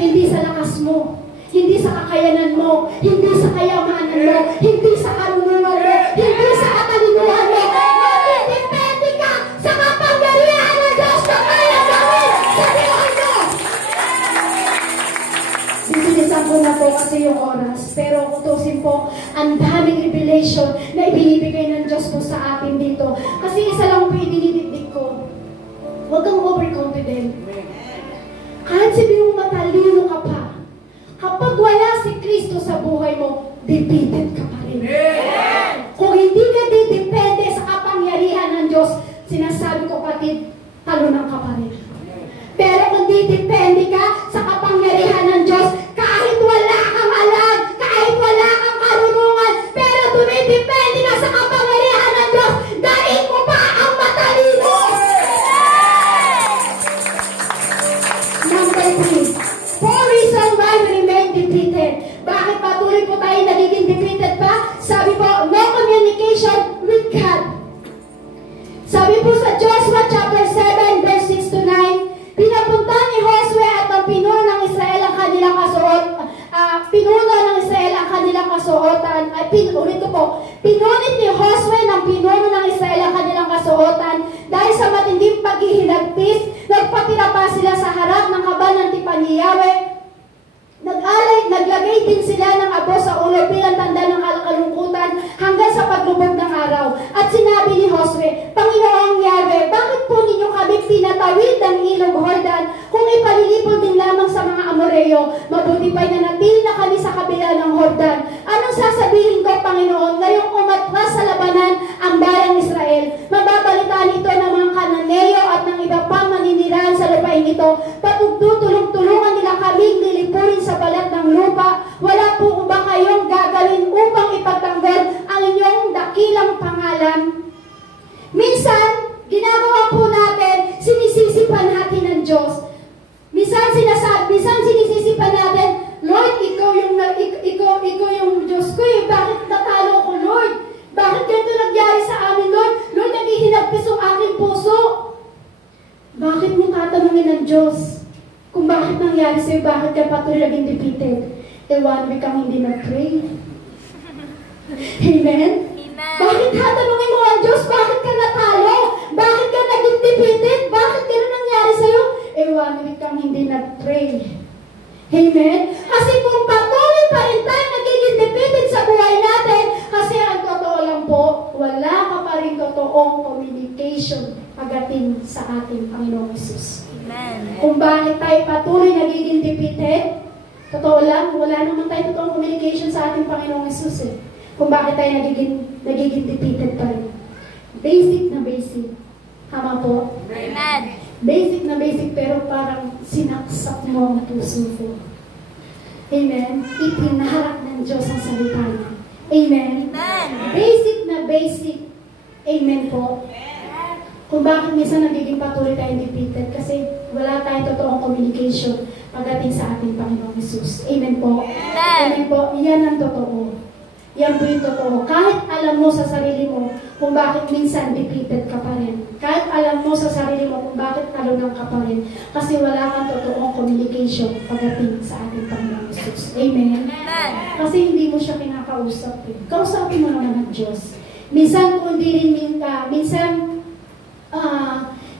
Hindi sa lakas mo, hindi sa kakayanan mo, hindi sa kayamanan mo, hindi sa karunungan mo, hindi sa katalinuhan mo. Dumidepende ka sa kapangyarihan ng Diyos na kaya gawin sa buhay mo. Bibilisan ko na po kasi yung oras, pero utusin po, ang daming revelation na ibinibigay ng Diyos po sa atin dito. Kasi isa lang po idinidikdik ko. Huwag kang overconfident. Kahit sabihin mo matalino ka pa, kapag wala si Kristo sa buhay mo, defeated ka pa rin. Kung hindi ka didepende sa kapangyarihan ng Diyos, sinasabi ko kapatid, talunan ka pa rin. Pero kung didepende ka sa kapangyarihan ng Diyos, kahit wala kang alam, kahit wala kang karunungan, pero dumidepende ka sa kapangyarihan ng Diyos, dahil mo pa ang matalino. Number 3, 4 reasons why we remain defeated. Bakit patuloy po tayo nagiging defeated pa? Sabi po, no communication with God. Sabi po sa Joshua chapter 7, verse 6 to 9, pinapunta ni Josue at ang pinuno ng Israel ang kanilang kasuotan. Ulit ko po, pinunit ni Josue ng pinuno ng Israel ang kanilang kasuotan dahil sa matinding paghihilagpis, nagpatira pa sila sa harap ng kabal ng tipan ni Yahweh. Naglagay din sila ng abo sa ulo bilang tanda ng kalungkutan hanggang sa paglubog ng araw. At sinabi ni Josue, Panginoong Yahweh, bakit po ninyo kami pinatawid ng ilog Jordan kung ipalilipol din lamang sa mga Amoreo? Mabuti pa'y nanatili na kami sa kabila ng Jordan. Anong sasabihin ko, Panginoon, ngayong umatras sa labanan ang bayang Israel? Mababalitaan ito ng mga Kananeo at ng iba pang maninirahan sa lupain ito. Patutulong-tulungan nila kaming lilipurin sa balat ng lupa. Wala po ba kayong gagawin upang ipagtanggol ang inyong dakilang pangalan? Minsan, ginagawa po natin, sinisisipan natin ng Diyos. Minsan sinisisipan natin, Lord, ikaw yung Diyos ko eh. Bakit natalo ko, Lord? Bakit ganito nangyari sa amin, Lord? Lord, naghihinagpis ang aking puso. Bakit mo tatanungin ng Diyos? Kung bakit nangyari sa'yo, bakit ka patuloy naging defeated? One week kang hindi nag-pray. Amen? Bakit tatanungin mo ang Diyos? Bakit ka natalo? Bakit ka naging defeated? Bakit gano'n nangyari sa'yo? 1 week kang hindi nag-pray. Amen? Kasi kung patuloy pa rin tayo nagiging defeated sa buhay natin, kasi ang totoo lang po, wala ka pa rin totoong communication pagdating sa ating Panginoong Hesus. Amen. Kung bakit tayo patuloy nagiging defeated, totoo lang, wala naman tayo totoong communication sa ating Panginoong Hesus eh. Kung bakit tayo nagiging defeated pa rin. Basic na basic. Tama po? Amen. Basic na basic, pero parang sinaksak mo ang puso ko. Amen? Ipinaharap ng Diyos ang salita niya. Amen? Amen. Basic na basic. Amen po. Kung bakit minsan nagiging patuloy tayong defeated, kasi wala tayong totoong communication pagdating sa ating Panginoong Hesus. Amen po? Amen po. Yan ang totoo. Yan po yung totoo. Kahit alam mo sa sarili mo kung bakit minsan defeated ka pa rin. Kahit alam mo sa sarili mo kung bakit talunan ka pa rin. Kasi wala kang totoong communication pagdating sa ating Panginoong Hesus. Amen? Amen. Kasi hindi mo siya kinakausap. Kausapin mo naman ang Diyos. Minsan kung hindi rin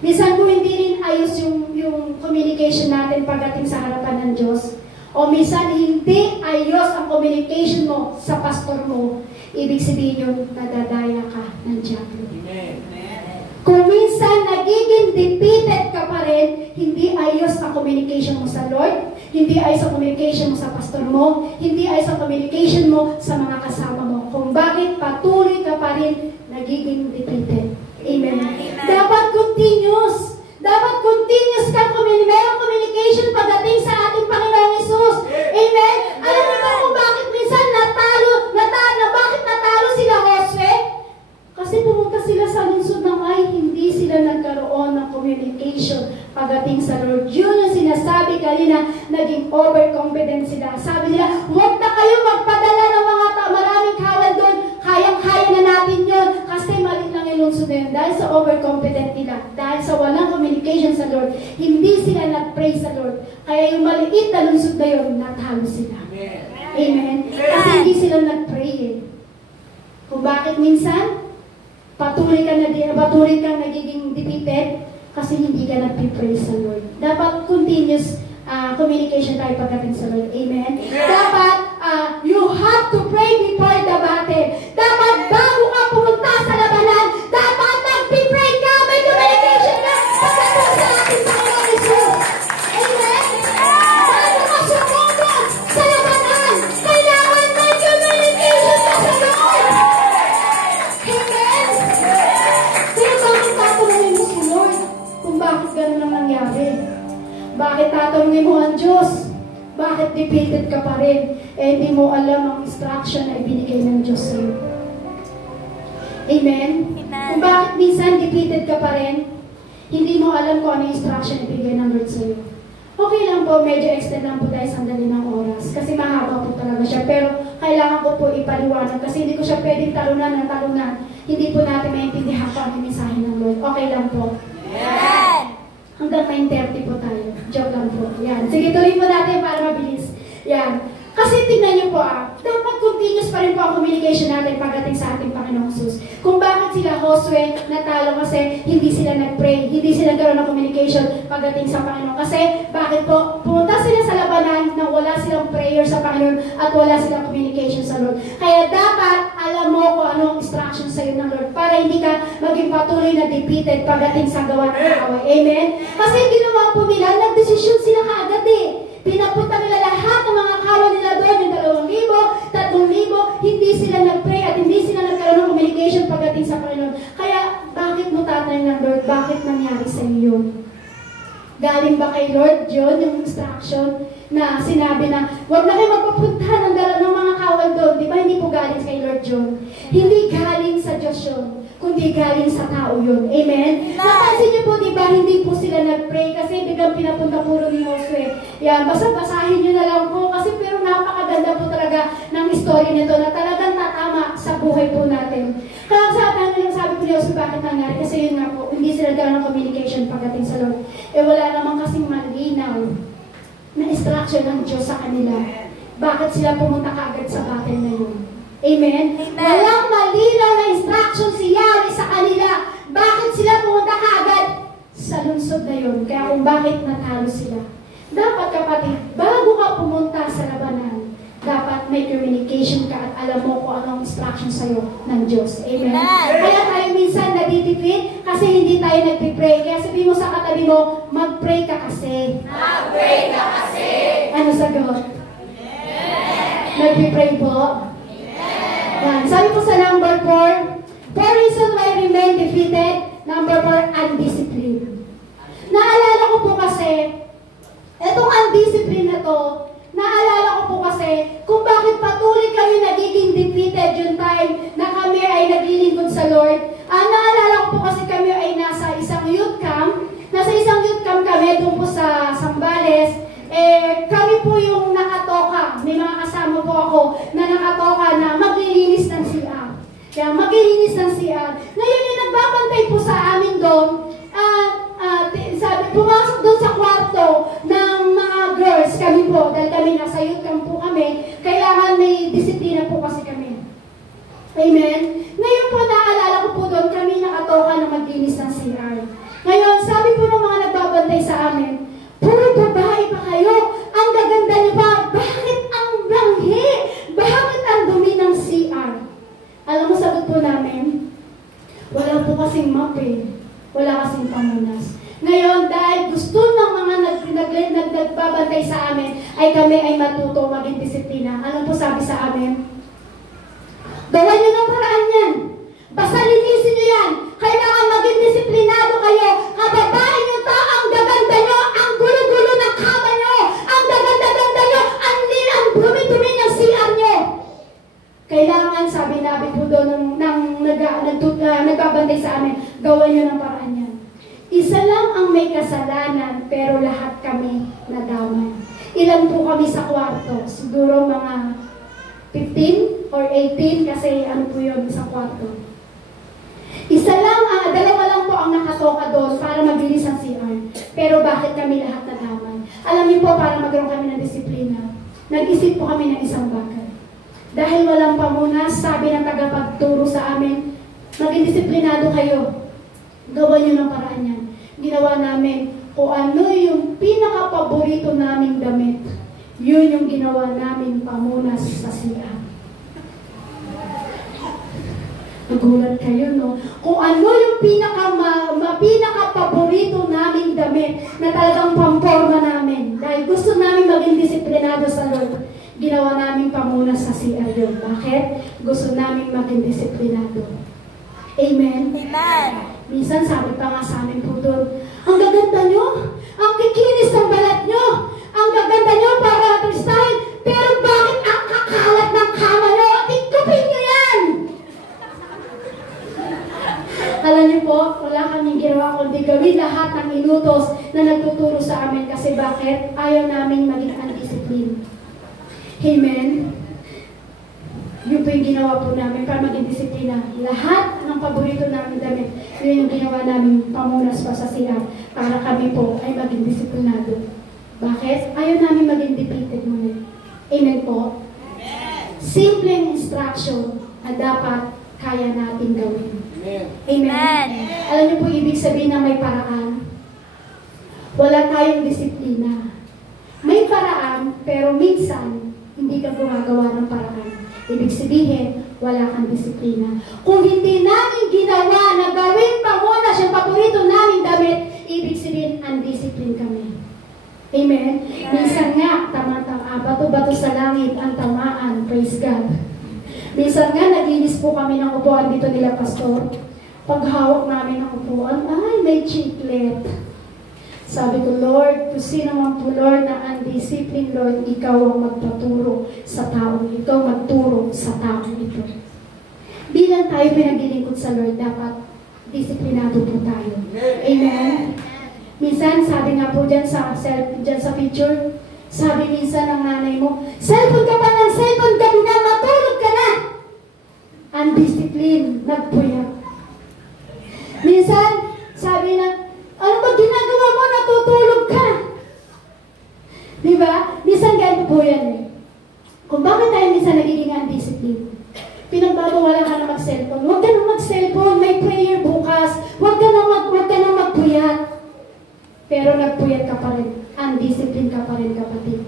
minsan kung hindi rin ayos yung communication natin pagdating sa harapan ng Diyos, O minsan, hindi ayos ang communication mo sa pastor mo. Ibig sabihin yung nadadaya ka ng diablo. Kung minsan nagiging defeated ka pa rin, hindi ayos ang communication mo sa Lord, hindi ayos ang communication mo sa pastor mo, hindi ayos ang communication mo sa mga kasama mo. Kung bakit patuloy ka pa rin nagiging defeated. Amen. Dapat continuous. Dapat continuous kang merong communication pagdating sa ating Panginoong Hesus. Amen? Alam niyo ba kung bakit minsan bakit natalo sila Josue? Kasi pumunta sila sa lungsod ng Ai, hindi sila nagkaroon ng communication pagdating sa Lord. Yun yung sinasabi kanina, naging overconfident sila. Sabi nila, huwag na kayo magpadala ng mga maraming kawal doon. Kayang-kaya na natin yun. Kasi mali lang yung lungsod na yun. Dahil sa overconfident nila, dahil sa walang communication sa Lord, hindi sila nag-pray sa Lord. Kaya yung maliit na lungsod na yun, natalo sila. Amen? Kasi hindi sila nag-pray eh. Kung bakit minsan, patuloy kang nagiging defeated kasi hindi ka nag-pray sa Lord. Dapat continuous communication tayo pagdating sa Lord. Amen? Dapat, you have to pray before the battle. Dapat, bago ka pumunta sa labanan, dapat nag-pray ka, may communication ka pagdating sa ating Panginoon Hesus. Amen? Bago ka sumunod sa labanan, kailangan may communication ka sa Lord. Amen? Pero bakit tatanungin mo si Lord kung bakit ganun ang nangyari? Bakit tatanungin mo ang Diyos? Bakit defeated ka pa rin? Eh, hindi mo alam ang instruction na ibinigay ng Diyos sa'yo. Amen? Kung bakit minsan defeated ka pa rin, hindi mo alam kung ano yung instruction na ibigay ng Lord sa'yo. Okay lang po, medyo extend lang po tayo sandali ng oras. Kasi mahaba po talaga siya. Pero kailangan ko po ipaliwanag kasi hindi ko siya pwedeng talunan. Hindi po natin maintindihan kung ano yung mensahe ng Lord. Okay lang po. Amen! Hanggang 9:30 po tayo. Joke lang po. Yan. Sige, tuloy po natin para mabilis. Yan. Kasi tingnan niyo po dapat continuous pa rin po ang communication natin pagdating sa ating Panginoong Hesus. Kung bakit sila Josue natalo kasi hindi sila nag-pray, hindi sila nagkaroon ng communication pagdating sa Panginoon. Kasi bakit po? Pumunta sila sa labanan na wala silang prayer sa Panginoon at wala silang communication sa Lord. Kaya dapat alam mo kung anong instruction sa iyo ng Lord para hindi ka maging patuloy na defeated pagdating sa gawa ng kaaway. Amen? Kasi ginawa po nila, nagdesisyon sila kaagad eh. Pinapunta nila lahat ng mga kawal nila doon, yung 2,000, 3,000, hindi sila nag-pray at hindi sila nagkaroon ng communication pagdating sa Panginoon. Kaya, bakit mo tatanungin ng Lord? Bakit nangyari sa iyo? Galing ba kay Lord yun, yung instruction na sinabi na, huwag na kayo magpapunta ng mga kawal doon. Di ba hindi po galing kay Lord yun? Hindi galing sa Diyos yun, kundi galing sa tao yun. Amen? Napansin niyo po, di ba, hindi po sila nag-pray kasi biglang pinapunta puro ni Josue. Yan, basta basahin niyo na lang po kasi pero napakaganda po talaga ng story nito na talagang tatama sa buhay po natin. Kaya sabi po ni Josue, bakit nangyari? Kasi yun nga po, hindi sila gano'n ng communication pagdating sa Lord. Eh wala naman kasing malinaw na instruction ng Diyos sa kanila. Bakit sila pumunta kaagad sa battle na yun? Amen? Walang malinaw na instruction si Yahweh sa kanila. Bakit sila pumunta kaagad sa lungsod na yun? Kaya kung bakit natalo sila. Dapat kapatid, bago ka pumunta sa labanan, dapat may communication ka at alam mo kung anong instruction sa'yo ng Diyos. Amen? Kaya tayo minsan nadidefeat kasi hindi tayo nagpipray. Kaya sabihin mo sa katabi mo, mag-pray ka kasi. Mag-pray ka kasi. Ano sagot? Nagpipray po? Yan. Sabi po sa number 4 reasons why remain defeated. Number 4, undisciplined. Naalala ko po kasi, itong undisciplined na to, naalala ko po kasi, kung bakit patuloy kami nagiging defeated yung time na kami ay naglilingkod sa Lord. Naalala ko po kasi kami ay nasa isang youth camp. Nasa isang youth camp kami doon po sa Sambales. Kami po yung nakatoka. May mga kasama po ako na nakatoka na maglilinis ng CR. Kaya maglilinis ng CR. Ngayon yung nagbabantay po sa amin doon, pumasok doon sa kwarto ng mga girls kami po, dahil kami nasa youth camp po kami, kailangan may disiplina po kasi kami. Amen? Ngayon po, naalala ko po doon, kami nakatoka na maglinis ng CR. Ngayon, sabi po ng mga nagbabantay sa amin, puro babae pa kayo, ang gaganda niyo pa, kasing map eh. Wala kasing pamunas. Ngayon, dahil gusto ng mga nagbabantay sa amin, ay kami ay matuto maging disiplina. Anong po sabi sa amin? Gawan nyo ng paraan yan. Basta linisin nyo yan. Kailangan maging disiplinado kayo. Kababain nyo to, ang gaganda nyo, ang gulo-gulo ng kama nyo, ang gaganda-ganda nyo, ang dumi-dumi ng CR nyo. Kailangan, sabi namin po doon ng nagbabantay sa amin, gawan nyo ng paraan yan. Isa lang ang may kasalanan, pero lahat kami nadamay. Ilan po kami sa kwarto? Siguro mga 15 or 18 kasi ano po yun sa kwarto. Isa lang, dalawa lang po ang nakatoka doon para mabilis ang CR. Pero bakit kami lahat nadamay? Alam niyo po, para magkaroon kami ng disiplina, nag-isip po kami ng isang bagay. Dahil walang pamunas, sabi ng tagapagturo sa amin, maging disiplinado kayo. Gawan nyo ng paraan yan. Ginawa namin kung ano yung pinaka-paborito naming damit. Yun yung ginawa namin pamunas sa CR. Nagulat kayo, no? Kung ano yung pinaka-paborito naming damit na talagang pamporma namin. Dahil gusto namin maging disiplinado sa Lord, ginawa namin pamunas sa CR yun. Bakit? Gusto namin maging disiplinado. Amen? Amen. Minsan sabi pa nga sa amin po doon, ang gaganda nyo, ang kikinis ng balat nyo, ang gaganda nyo para artistahin, pero bakit ang kakalat ng kama nyo? Ikupin nyo yan! Alam niyo po, wala kaming ginawa kundi gawin lahat ng inutos na nagtuturo sa amin kasi bakit? Ayaw namin maging undisciplined. Amen? Yun po yung ginawa po namin para maging disiplina. Lahat ng paborito namin damit, yun yung ginawa namin pamunas pa sa CR para kami po ay maging disiplinado. Bakit? Ayaw namin maging defeated muna. Amen po? Simpleng instruction na dapat kaya natin gawin. Amen? Alam niyo po ibig sabihin na may paraan? Wala tayong disiplina. May paraan, pero minsan, hindi ka gumagawa ng paraan. Ibig sabihin, wala kang disiplina. Kung hindi namin ginawa na gawin pamunas yung paborito namin damit, ibig sabihin, undisciplined kami. Amen? Minsan nga, bato-bato sa langit ang tamaan. Praise God. Minsan nga, naglinis po kami ng upuan dito nila, Pastor. Paghawak namin ng upuan, ay, may chiclet. Sabi ko, Lord, kung sino man po, Lord, na undisciplined, Lord, ikaw ang magpaturo sa taong ito, magturo sa taong ito. Bilang tayo pinaglilingkod sa Lord, dapat disiplinado po tayo. Amen? Minsan, sabi nga po dyan sa picture, sabi minsan ng nanay mo, cellphone ka pa ng cellphone, gabi na, matulog ka na! Undisciplined, nagpuyat. Minsan, sabi na, ano ba ginagawa mo? Natutulog ka. Diba? Minsan ganito po yan eh. Kung bakit tayo minsan nagiging undisciplined, pinagbabawalan ka na mag-cellphone. Huwag ka na mag-cellphone. May prayer bukas. Huwag ka na magpuyat. Pero nagpuyat ka pa rin. Undisciplined ka pa rin, kapatid.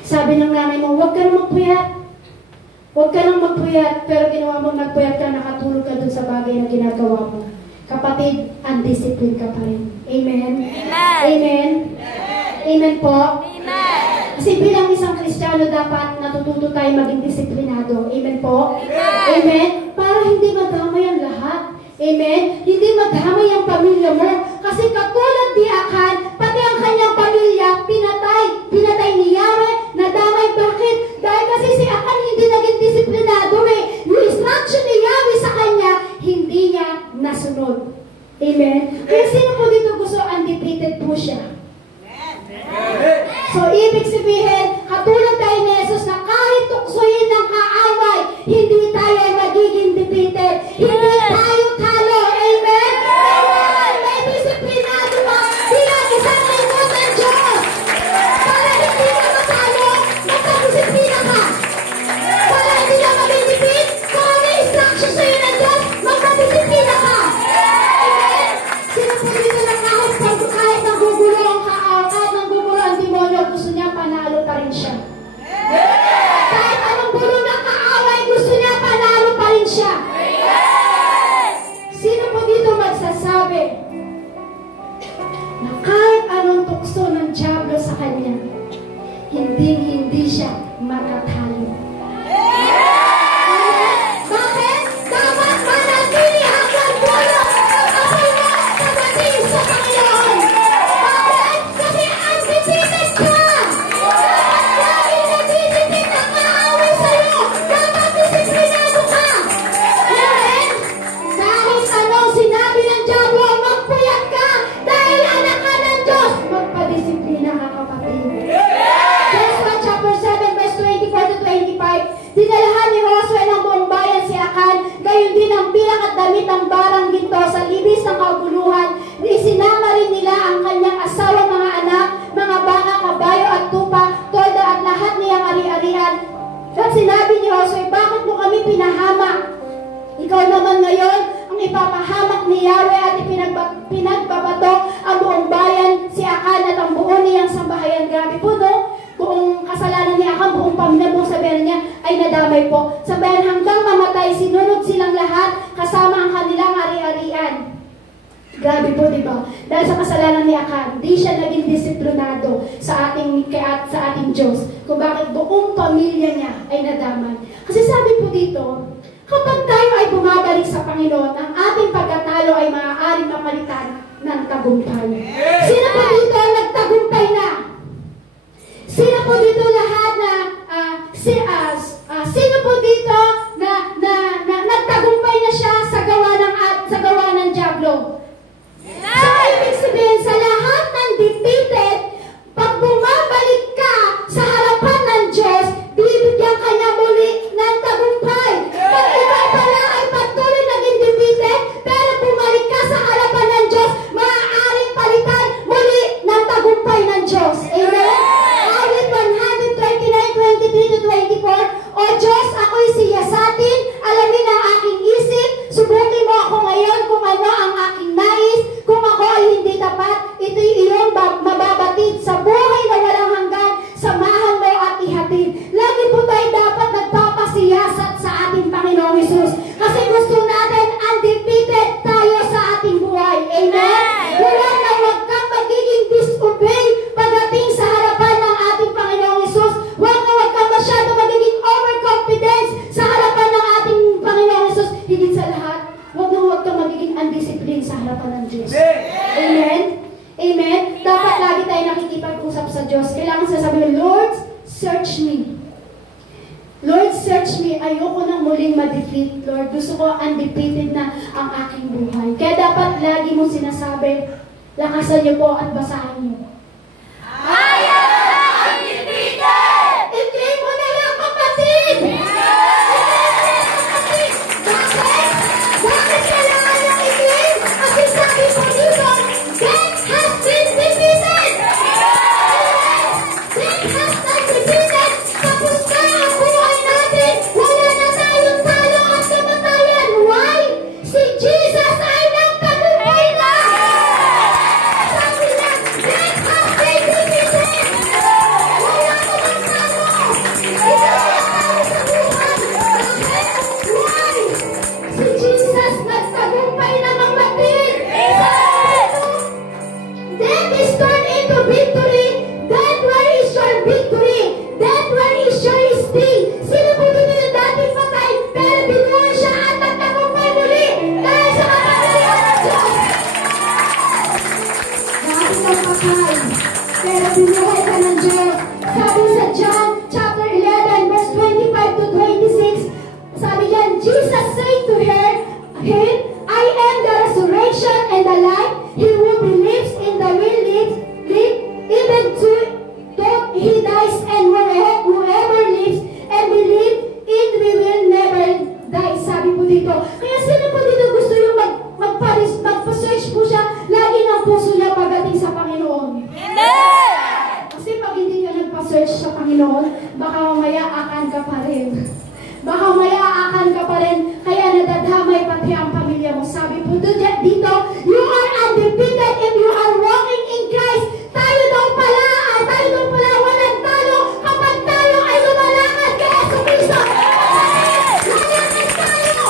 Sabi ng nanay mo, huwag ka na magpuyat. Huwag ka nang magpuyat. Pero ginawa mo nagpuyat ka, nakatulog ka dun sa bagay na ginagawa mo. Kapatid, undisciplined ka pa rin. Amen? Amen. Amen? Amen po? Amen. Kasi bilang isang Kristiyano, dapat natututo tayo maging disiplinado. Amen po? Amen. Amen? Para hindi madamay ang lahat. Amen? Hindi madamay ang pamilya mo. Kasi katulad ni Akan, pati ang kanyang pamilya, pinatay ni Yahweh, nadamay. Bakit? Dahil kasi si Akan hindi naging disiplinado eh. Yung instruction ni Yahweh sa kanya, hindi niya nasunod. Amen? Kaya sino po dito gusto undefeated po siya? So, ibig sabihin, katulad tayo ni Jesus na kahit tuksohin ng kaaway, hindi tayo magiging defeated. Hindi tayo talo. hindi siya makatalo. Bakit? Dapat manatili hanggang dulo ang apoy mo sa dating sa Panginoon. Bakit? Kasi undefeated ka. Dapat lagi nagtitipid ang maaway sa'yo. Dapat disiplinado ka. Amen? Kahit anong sinabi ng diablo, magpuyat ka. Dahil anak ka ng Diyos, magpadisiplina ka, kapatid. Joshua chapter 7 verse 24 to 25. Dinalahan ni Josue ng buong bayan si Akan, gayon din ang pilak at damit ng barang ginto sa libis ng kaguluhan. Isinama rin nila ang kanyang asawa, mga anak, mga baka, kabayo at tupa, tolda at lahat niyang ari-arian. At sinabi ni Josue, bakit mo kami pinahamak? Ikaw naman ngayon ang ipapahamak ni Yahweh at pinagbabato ang buong bayan, si Akan at ang buo niyang sambahayan. Grabe po, no? Buong kasalanan ni Akan, buong pamilya, buong sabayan niya ay nadamay po. Sabayan hanggang mamatay, sinunod silang lahat kasama ang kanilang ari-arian. Grabe po, di ba? Dahil sa kasalanan ni Akan, di siya naging disiplinado sa ating Diyos. Kung bakit buong pamilya niya ay nadamay. Kasi sabi po dito, kapag tayo ay bumabalik sa Panginoon, ang ating pagkatalo ay maaaring mapalitan ng tagumpay. Sino po dito ang nagtagumpay na? Sino po dito lahat na sino po dito na nagtagumpay na siya sa gawa ng diablo? So, ibig sabihin, sa lahat ng defeated, pag bumabalik ka sa harapan ng Diyos, bibigyan ka niya muli ng tagumpay. Pag ikaw pala ay patuloy naging defeated, pero bumalik ka sa harapan ng Diyos, maaaring palitan muli ng tagumpay ng Diyos. Amen? Awit 139:23-24. O Diyos, ako'y siyasatin, alamin ang aking isip, subukin mo ako ngayon kung ano ang aking nais, kung ako ay hindi tapat, ito'y iyong mababatid sa buhay na walang hanggan, samahan mo at ihatid. Lagi po tayo dapat nagpapasiyasat sa ating Panginoong Hesus. Kasi gusto natin undefeated tayo sa ating buhay. Amen? Huwag na huwag kang magiging disobey pagdating sa harapan ng ating Panginoong Hesus. Huwag na huwag kang masyado magiging overconfidence sa harapan ng ating Panginoong Hesus. Higit sa lahat, huwag na huwag kang magiging undisciplined sa harapan ng Diyos. Amen? Amen? Dapat lagi tayo nakikipag-usap sa Diyos. Kailangan sasabihin, Lord, search me. Lord, search me. Ayoko nang muling ma-defeat, Lord. Gusto ko undefeated na ang aking buhay. Kaya dapat lagi mong sinasabi, lakasan niyo po at basahin niyo. I am undefeated! I-claim mo na lang, kapatid! Bakit? Bakit kailangan nyo i-claim? Kasi sabi po dito, death has been defeated! Death has been defeated! Tapos na ang buhay natin! Wala na tayong talo at kamatayan! Why? Si Jesus ay nagtagumpay na! Sabi niya, death has been defeated! Wala ko ng talo! Ito ang talo sa buhay! Why? Si Jesus nagtagumpay na mamatid! Death is turned into victory. Death, where is your victory? Death, where is your sting? Sino po dito yung dating patay, pero binuhay siya at nagtagumpay muli dahil sa kapangyarihan ng Diyos? Dating kang patay, pero binuhay ka ng Diyos. Sabi sa John chapter 11 verse 25 to 26, sabi diyan, Jesus said to him, I am the resurrection and the life. He who believes in the will live, even though he dies, and whoever lives and believes in me will never die. Sabi po dito. Kaya sino po dito gusto yung magpa-search po siya lagi ng puso niya pagdating sa Panginoon? Amen! Kasi pag hindi ka nagpa-search sa Panginoon, baka mamaya akan ka pa rin. Baka mamaya akan ka pa rin, kaya nadadamay pati ang pamilya mo. Sabi po dito, you are undefeated if you are walking in Christ. Tayo daw pala walang talo kapag tayo ay lumalakad kay Jesucristo. Lalakad tayo!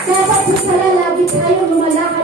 Dapat po pala lagi tayo lumalakad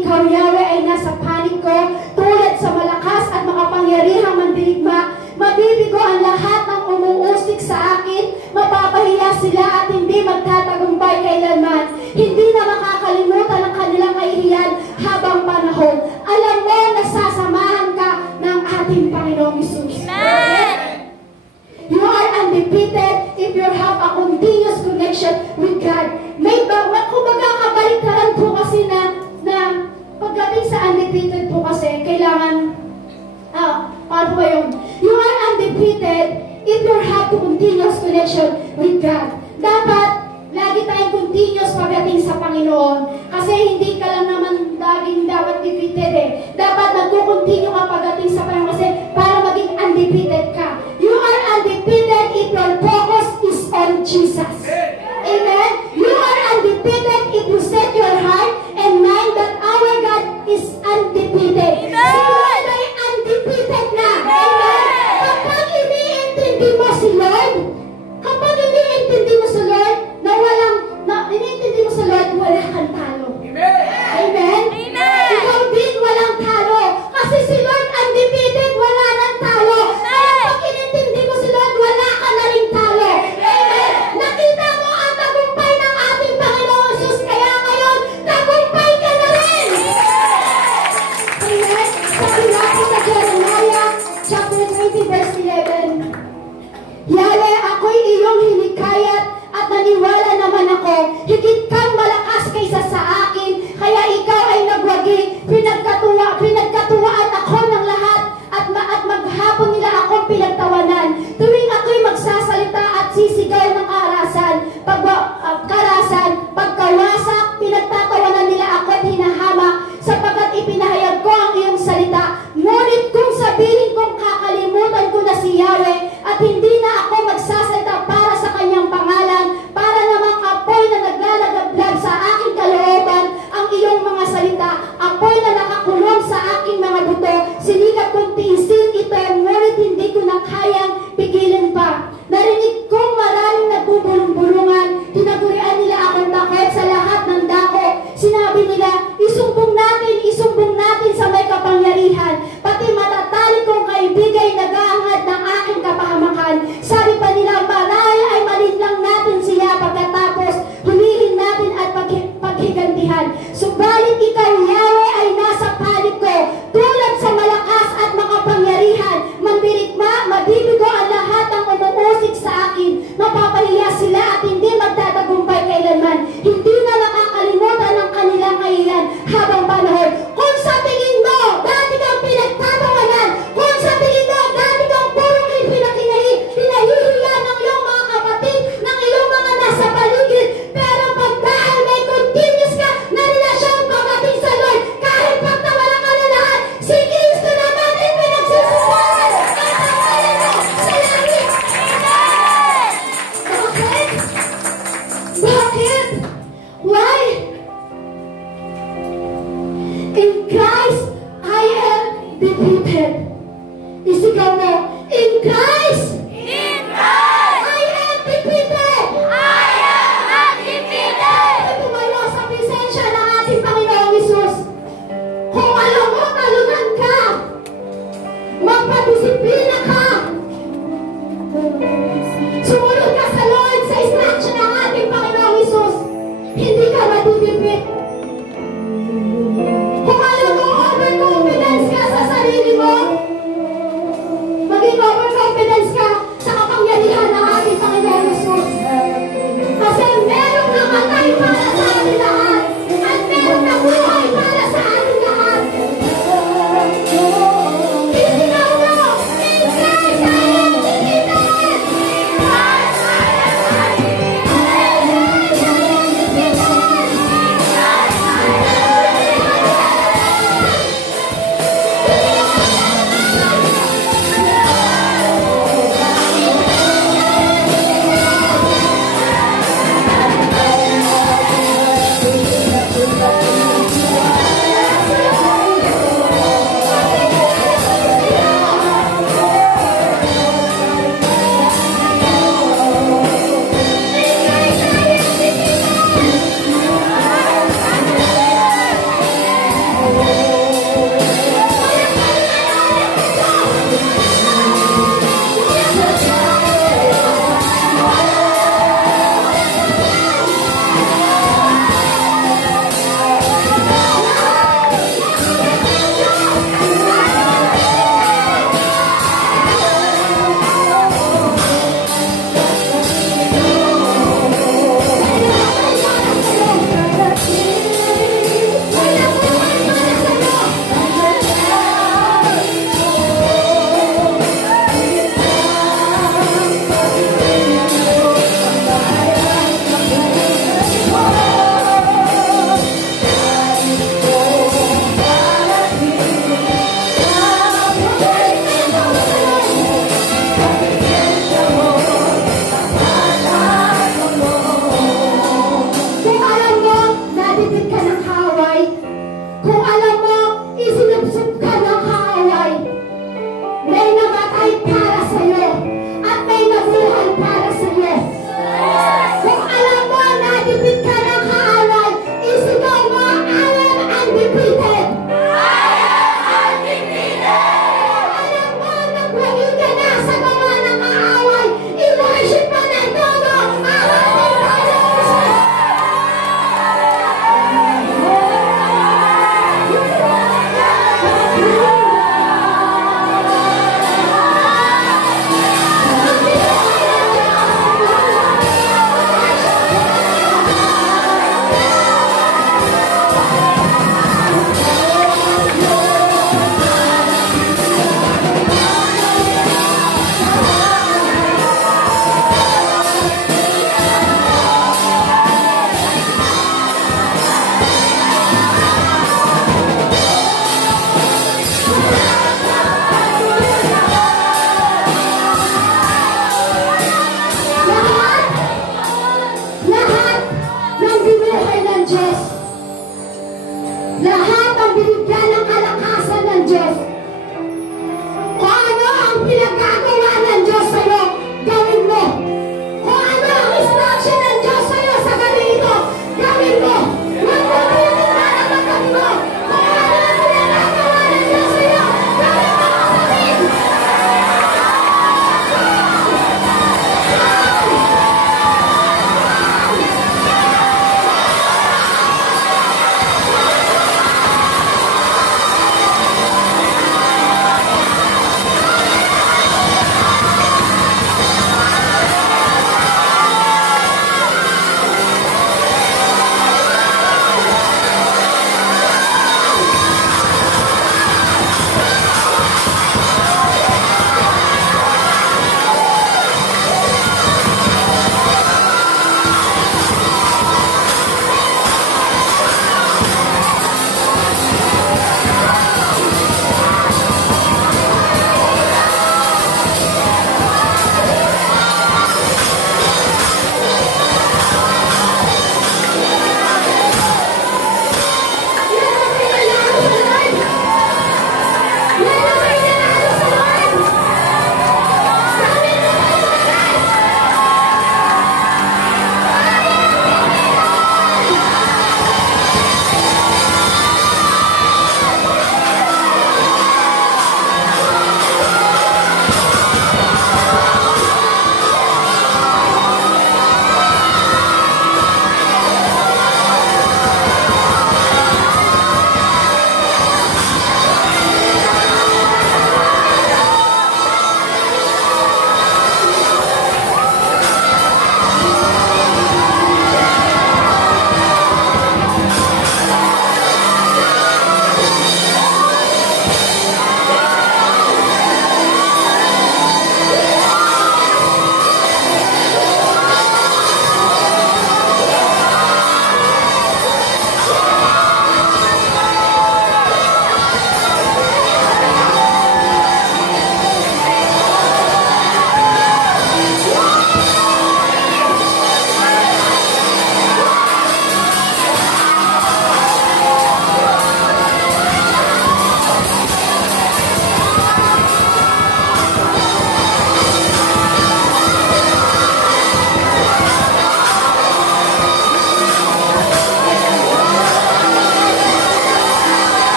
ikaw, Yahweh, ay nasa panig ko, tulad sa malakas at makapangyarihang mandirigma. Mabibigo ang lahat ng umuusik sa akin, mapapahiya sila at hindi magtatagumpay kailanman. Hindi na makakalimutan ang kanilang kahihiyan habang panahon. Alam mo, nasasamahan ka ng ating Panginoong Hesus. Amen! You are undefeated if you have a continuous connection with God. Kumbaga kabaliktaran po kasi na pagdating sa undefeated po kasi, kailangan, paano ba yun? You are undefeated if you have a continuous connection with God. Dapat, lagi tayong continuous pagdating sa Panginoon. Kasi hindi ka lang naman laging dapat defeated eh. Dapat nagkukontinue ka pagdating sa Panginoon kasi para maging undefeated ka. You are undefeated if your focus is on Jesus. Amen? You are undefeated if you set your heart and mind that our God is undefeated. Amen! Si Lord ay undefeated na. Amen? Kapag iniintindi mo si Lord, kapag iniintindi mo si Lord, iniintindi mo si Lord, wala kang talo. Amen? Amen! Ikaw din walang talo. Kasi si Lord undefeated, wala nang talo. Kaya pag inintindi mo si Lord, wala ka na rin talo. Amen? Nakita mo ang tagumpay ng ating Panginoon Jesus, kaya ngayon, tagumpay ka na rin. Amen? Sabi natin sa Jeremiah chapter 20 verse 11, Yahweh, ako'y iyong hinikayat at naniwala naman ako, higit kang malakas kaysa sa akin, kaya ikaw ay nagwagi, pinagkatuwaan ako ng lahat, at maghapon nila akong pinagtawanan. Tuwing ako'y magsasalita at sisigaw ng pagkawasak, pinagtatawanan nila ako at hinahamak, sapagkat ipinahayag ko ang iyong salita. Ngunit kung sabihin kong kakalimutan ko na si Yahweh, at hindi na ako magsasalita para sa kanyang pangalan, para namang apoy na naglalagablag sa aking kalooban ang iyong mga salita, apoy na nakakulong sa aking mga buto, sinikap kong tiisin ito, ngunit hindi ko na kayang pigilin pa. Narinig kong maraming nagbubulong-bulungan, tinagurian nila akong takot sa lahat ng dako. Sinabi nila, isumbong natin sa may kapangyarihan, pati matatalik kong kaibigay nag-aangad ng aking kapahamakan. Sabi pa nila, marahil ay malinlang natin siya, pagkatapos hulihin natin at paghigantihan. Subalit ikaw, Yahweh, ay nasa panig ko, tulad sa malakas at makapangyarihan, mandirigma, mabibigo ang lahat ng umuusik sa akin, mapapahiya sila at hindi magtatagumpay kailanman. Hindi na makakalimutan ng kanilang kahihiyan habang panahon. Kung sa tingin mo, dati kang pinagtatawanan, kung sa tingin mo, dati kang purong pinahihiya ng iyong mga kapatid, ng iyong mga nasa paligid, pero pag dahil may continuous ka na relasyon pagdating sa Lord, kahit pagtawala ka na lahat, si Kristo na natin pinagsisipanan at ang mo sa langit. Bakit? Bakit? Why? In Christ, I am defeated. Isigaw mo, in Christ, In Christ, I am defeated. I am undefeated! Tumayo sa presensya ng ating Panginoong Hesus. Kung alam mo, talunan ka, magpadisiplina ka, sumunod ka sa Lord sa instruction ng ating Panginoong Hesus, hindi ka matitipid. Kung alam mo, overconfidence ka sa sarili mo,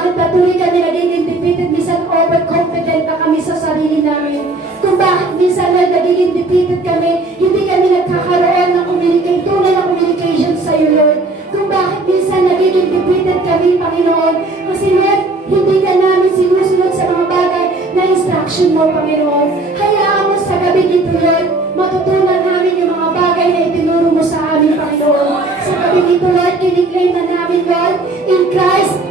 bakit patuloy kami nagiging defeated, minsan overconfident na kami sa sarili namin. Kung bakit minsan Lord, nagiging defeated kami, hindi kami nagkakaroon ng tunay na communication sa iyo, Lord. Kung bakit minsan nagiging defeated kami, Panginoon, kasi Lord, hindi ka namin sinusunod sa mga bagay na instruction mo, Panginoon. Hayaan mo sa gabi dito, Lord, matutunan namin yung mga bagay na itinuro mo sa amin, Panginoon. Sa gabi dito, Lord, kiniklaim na namin, Lord, in Christ,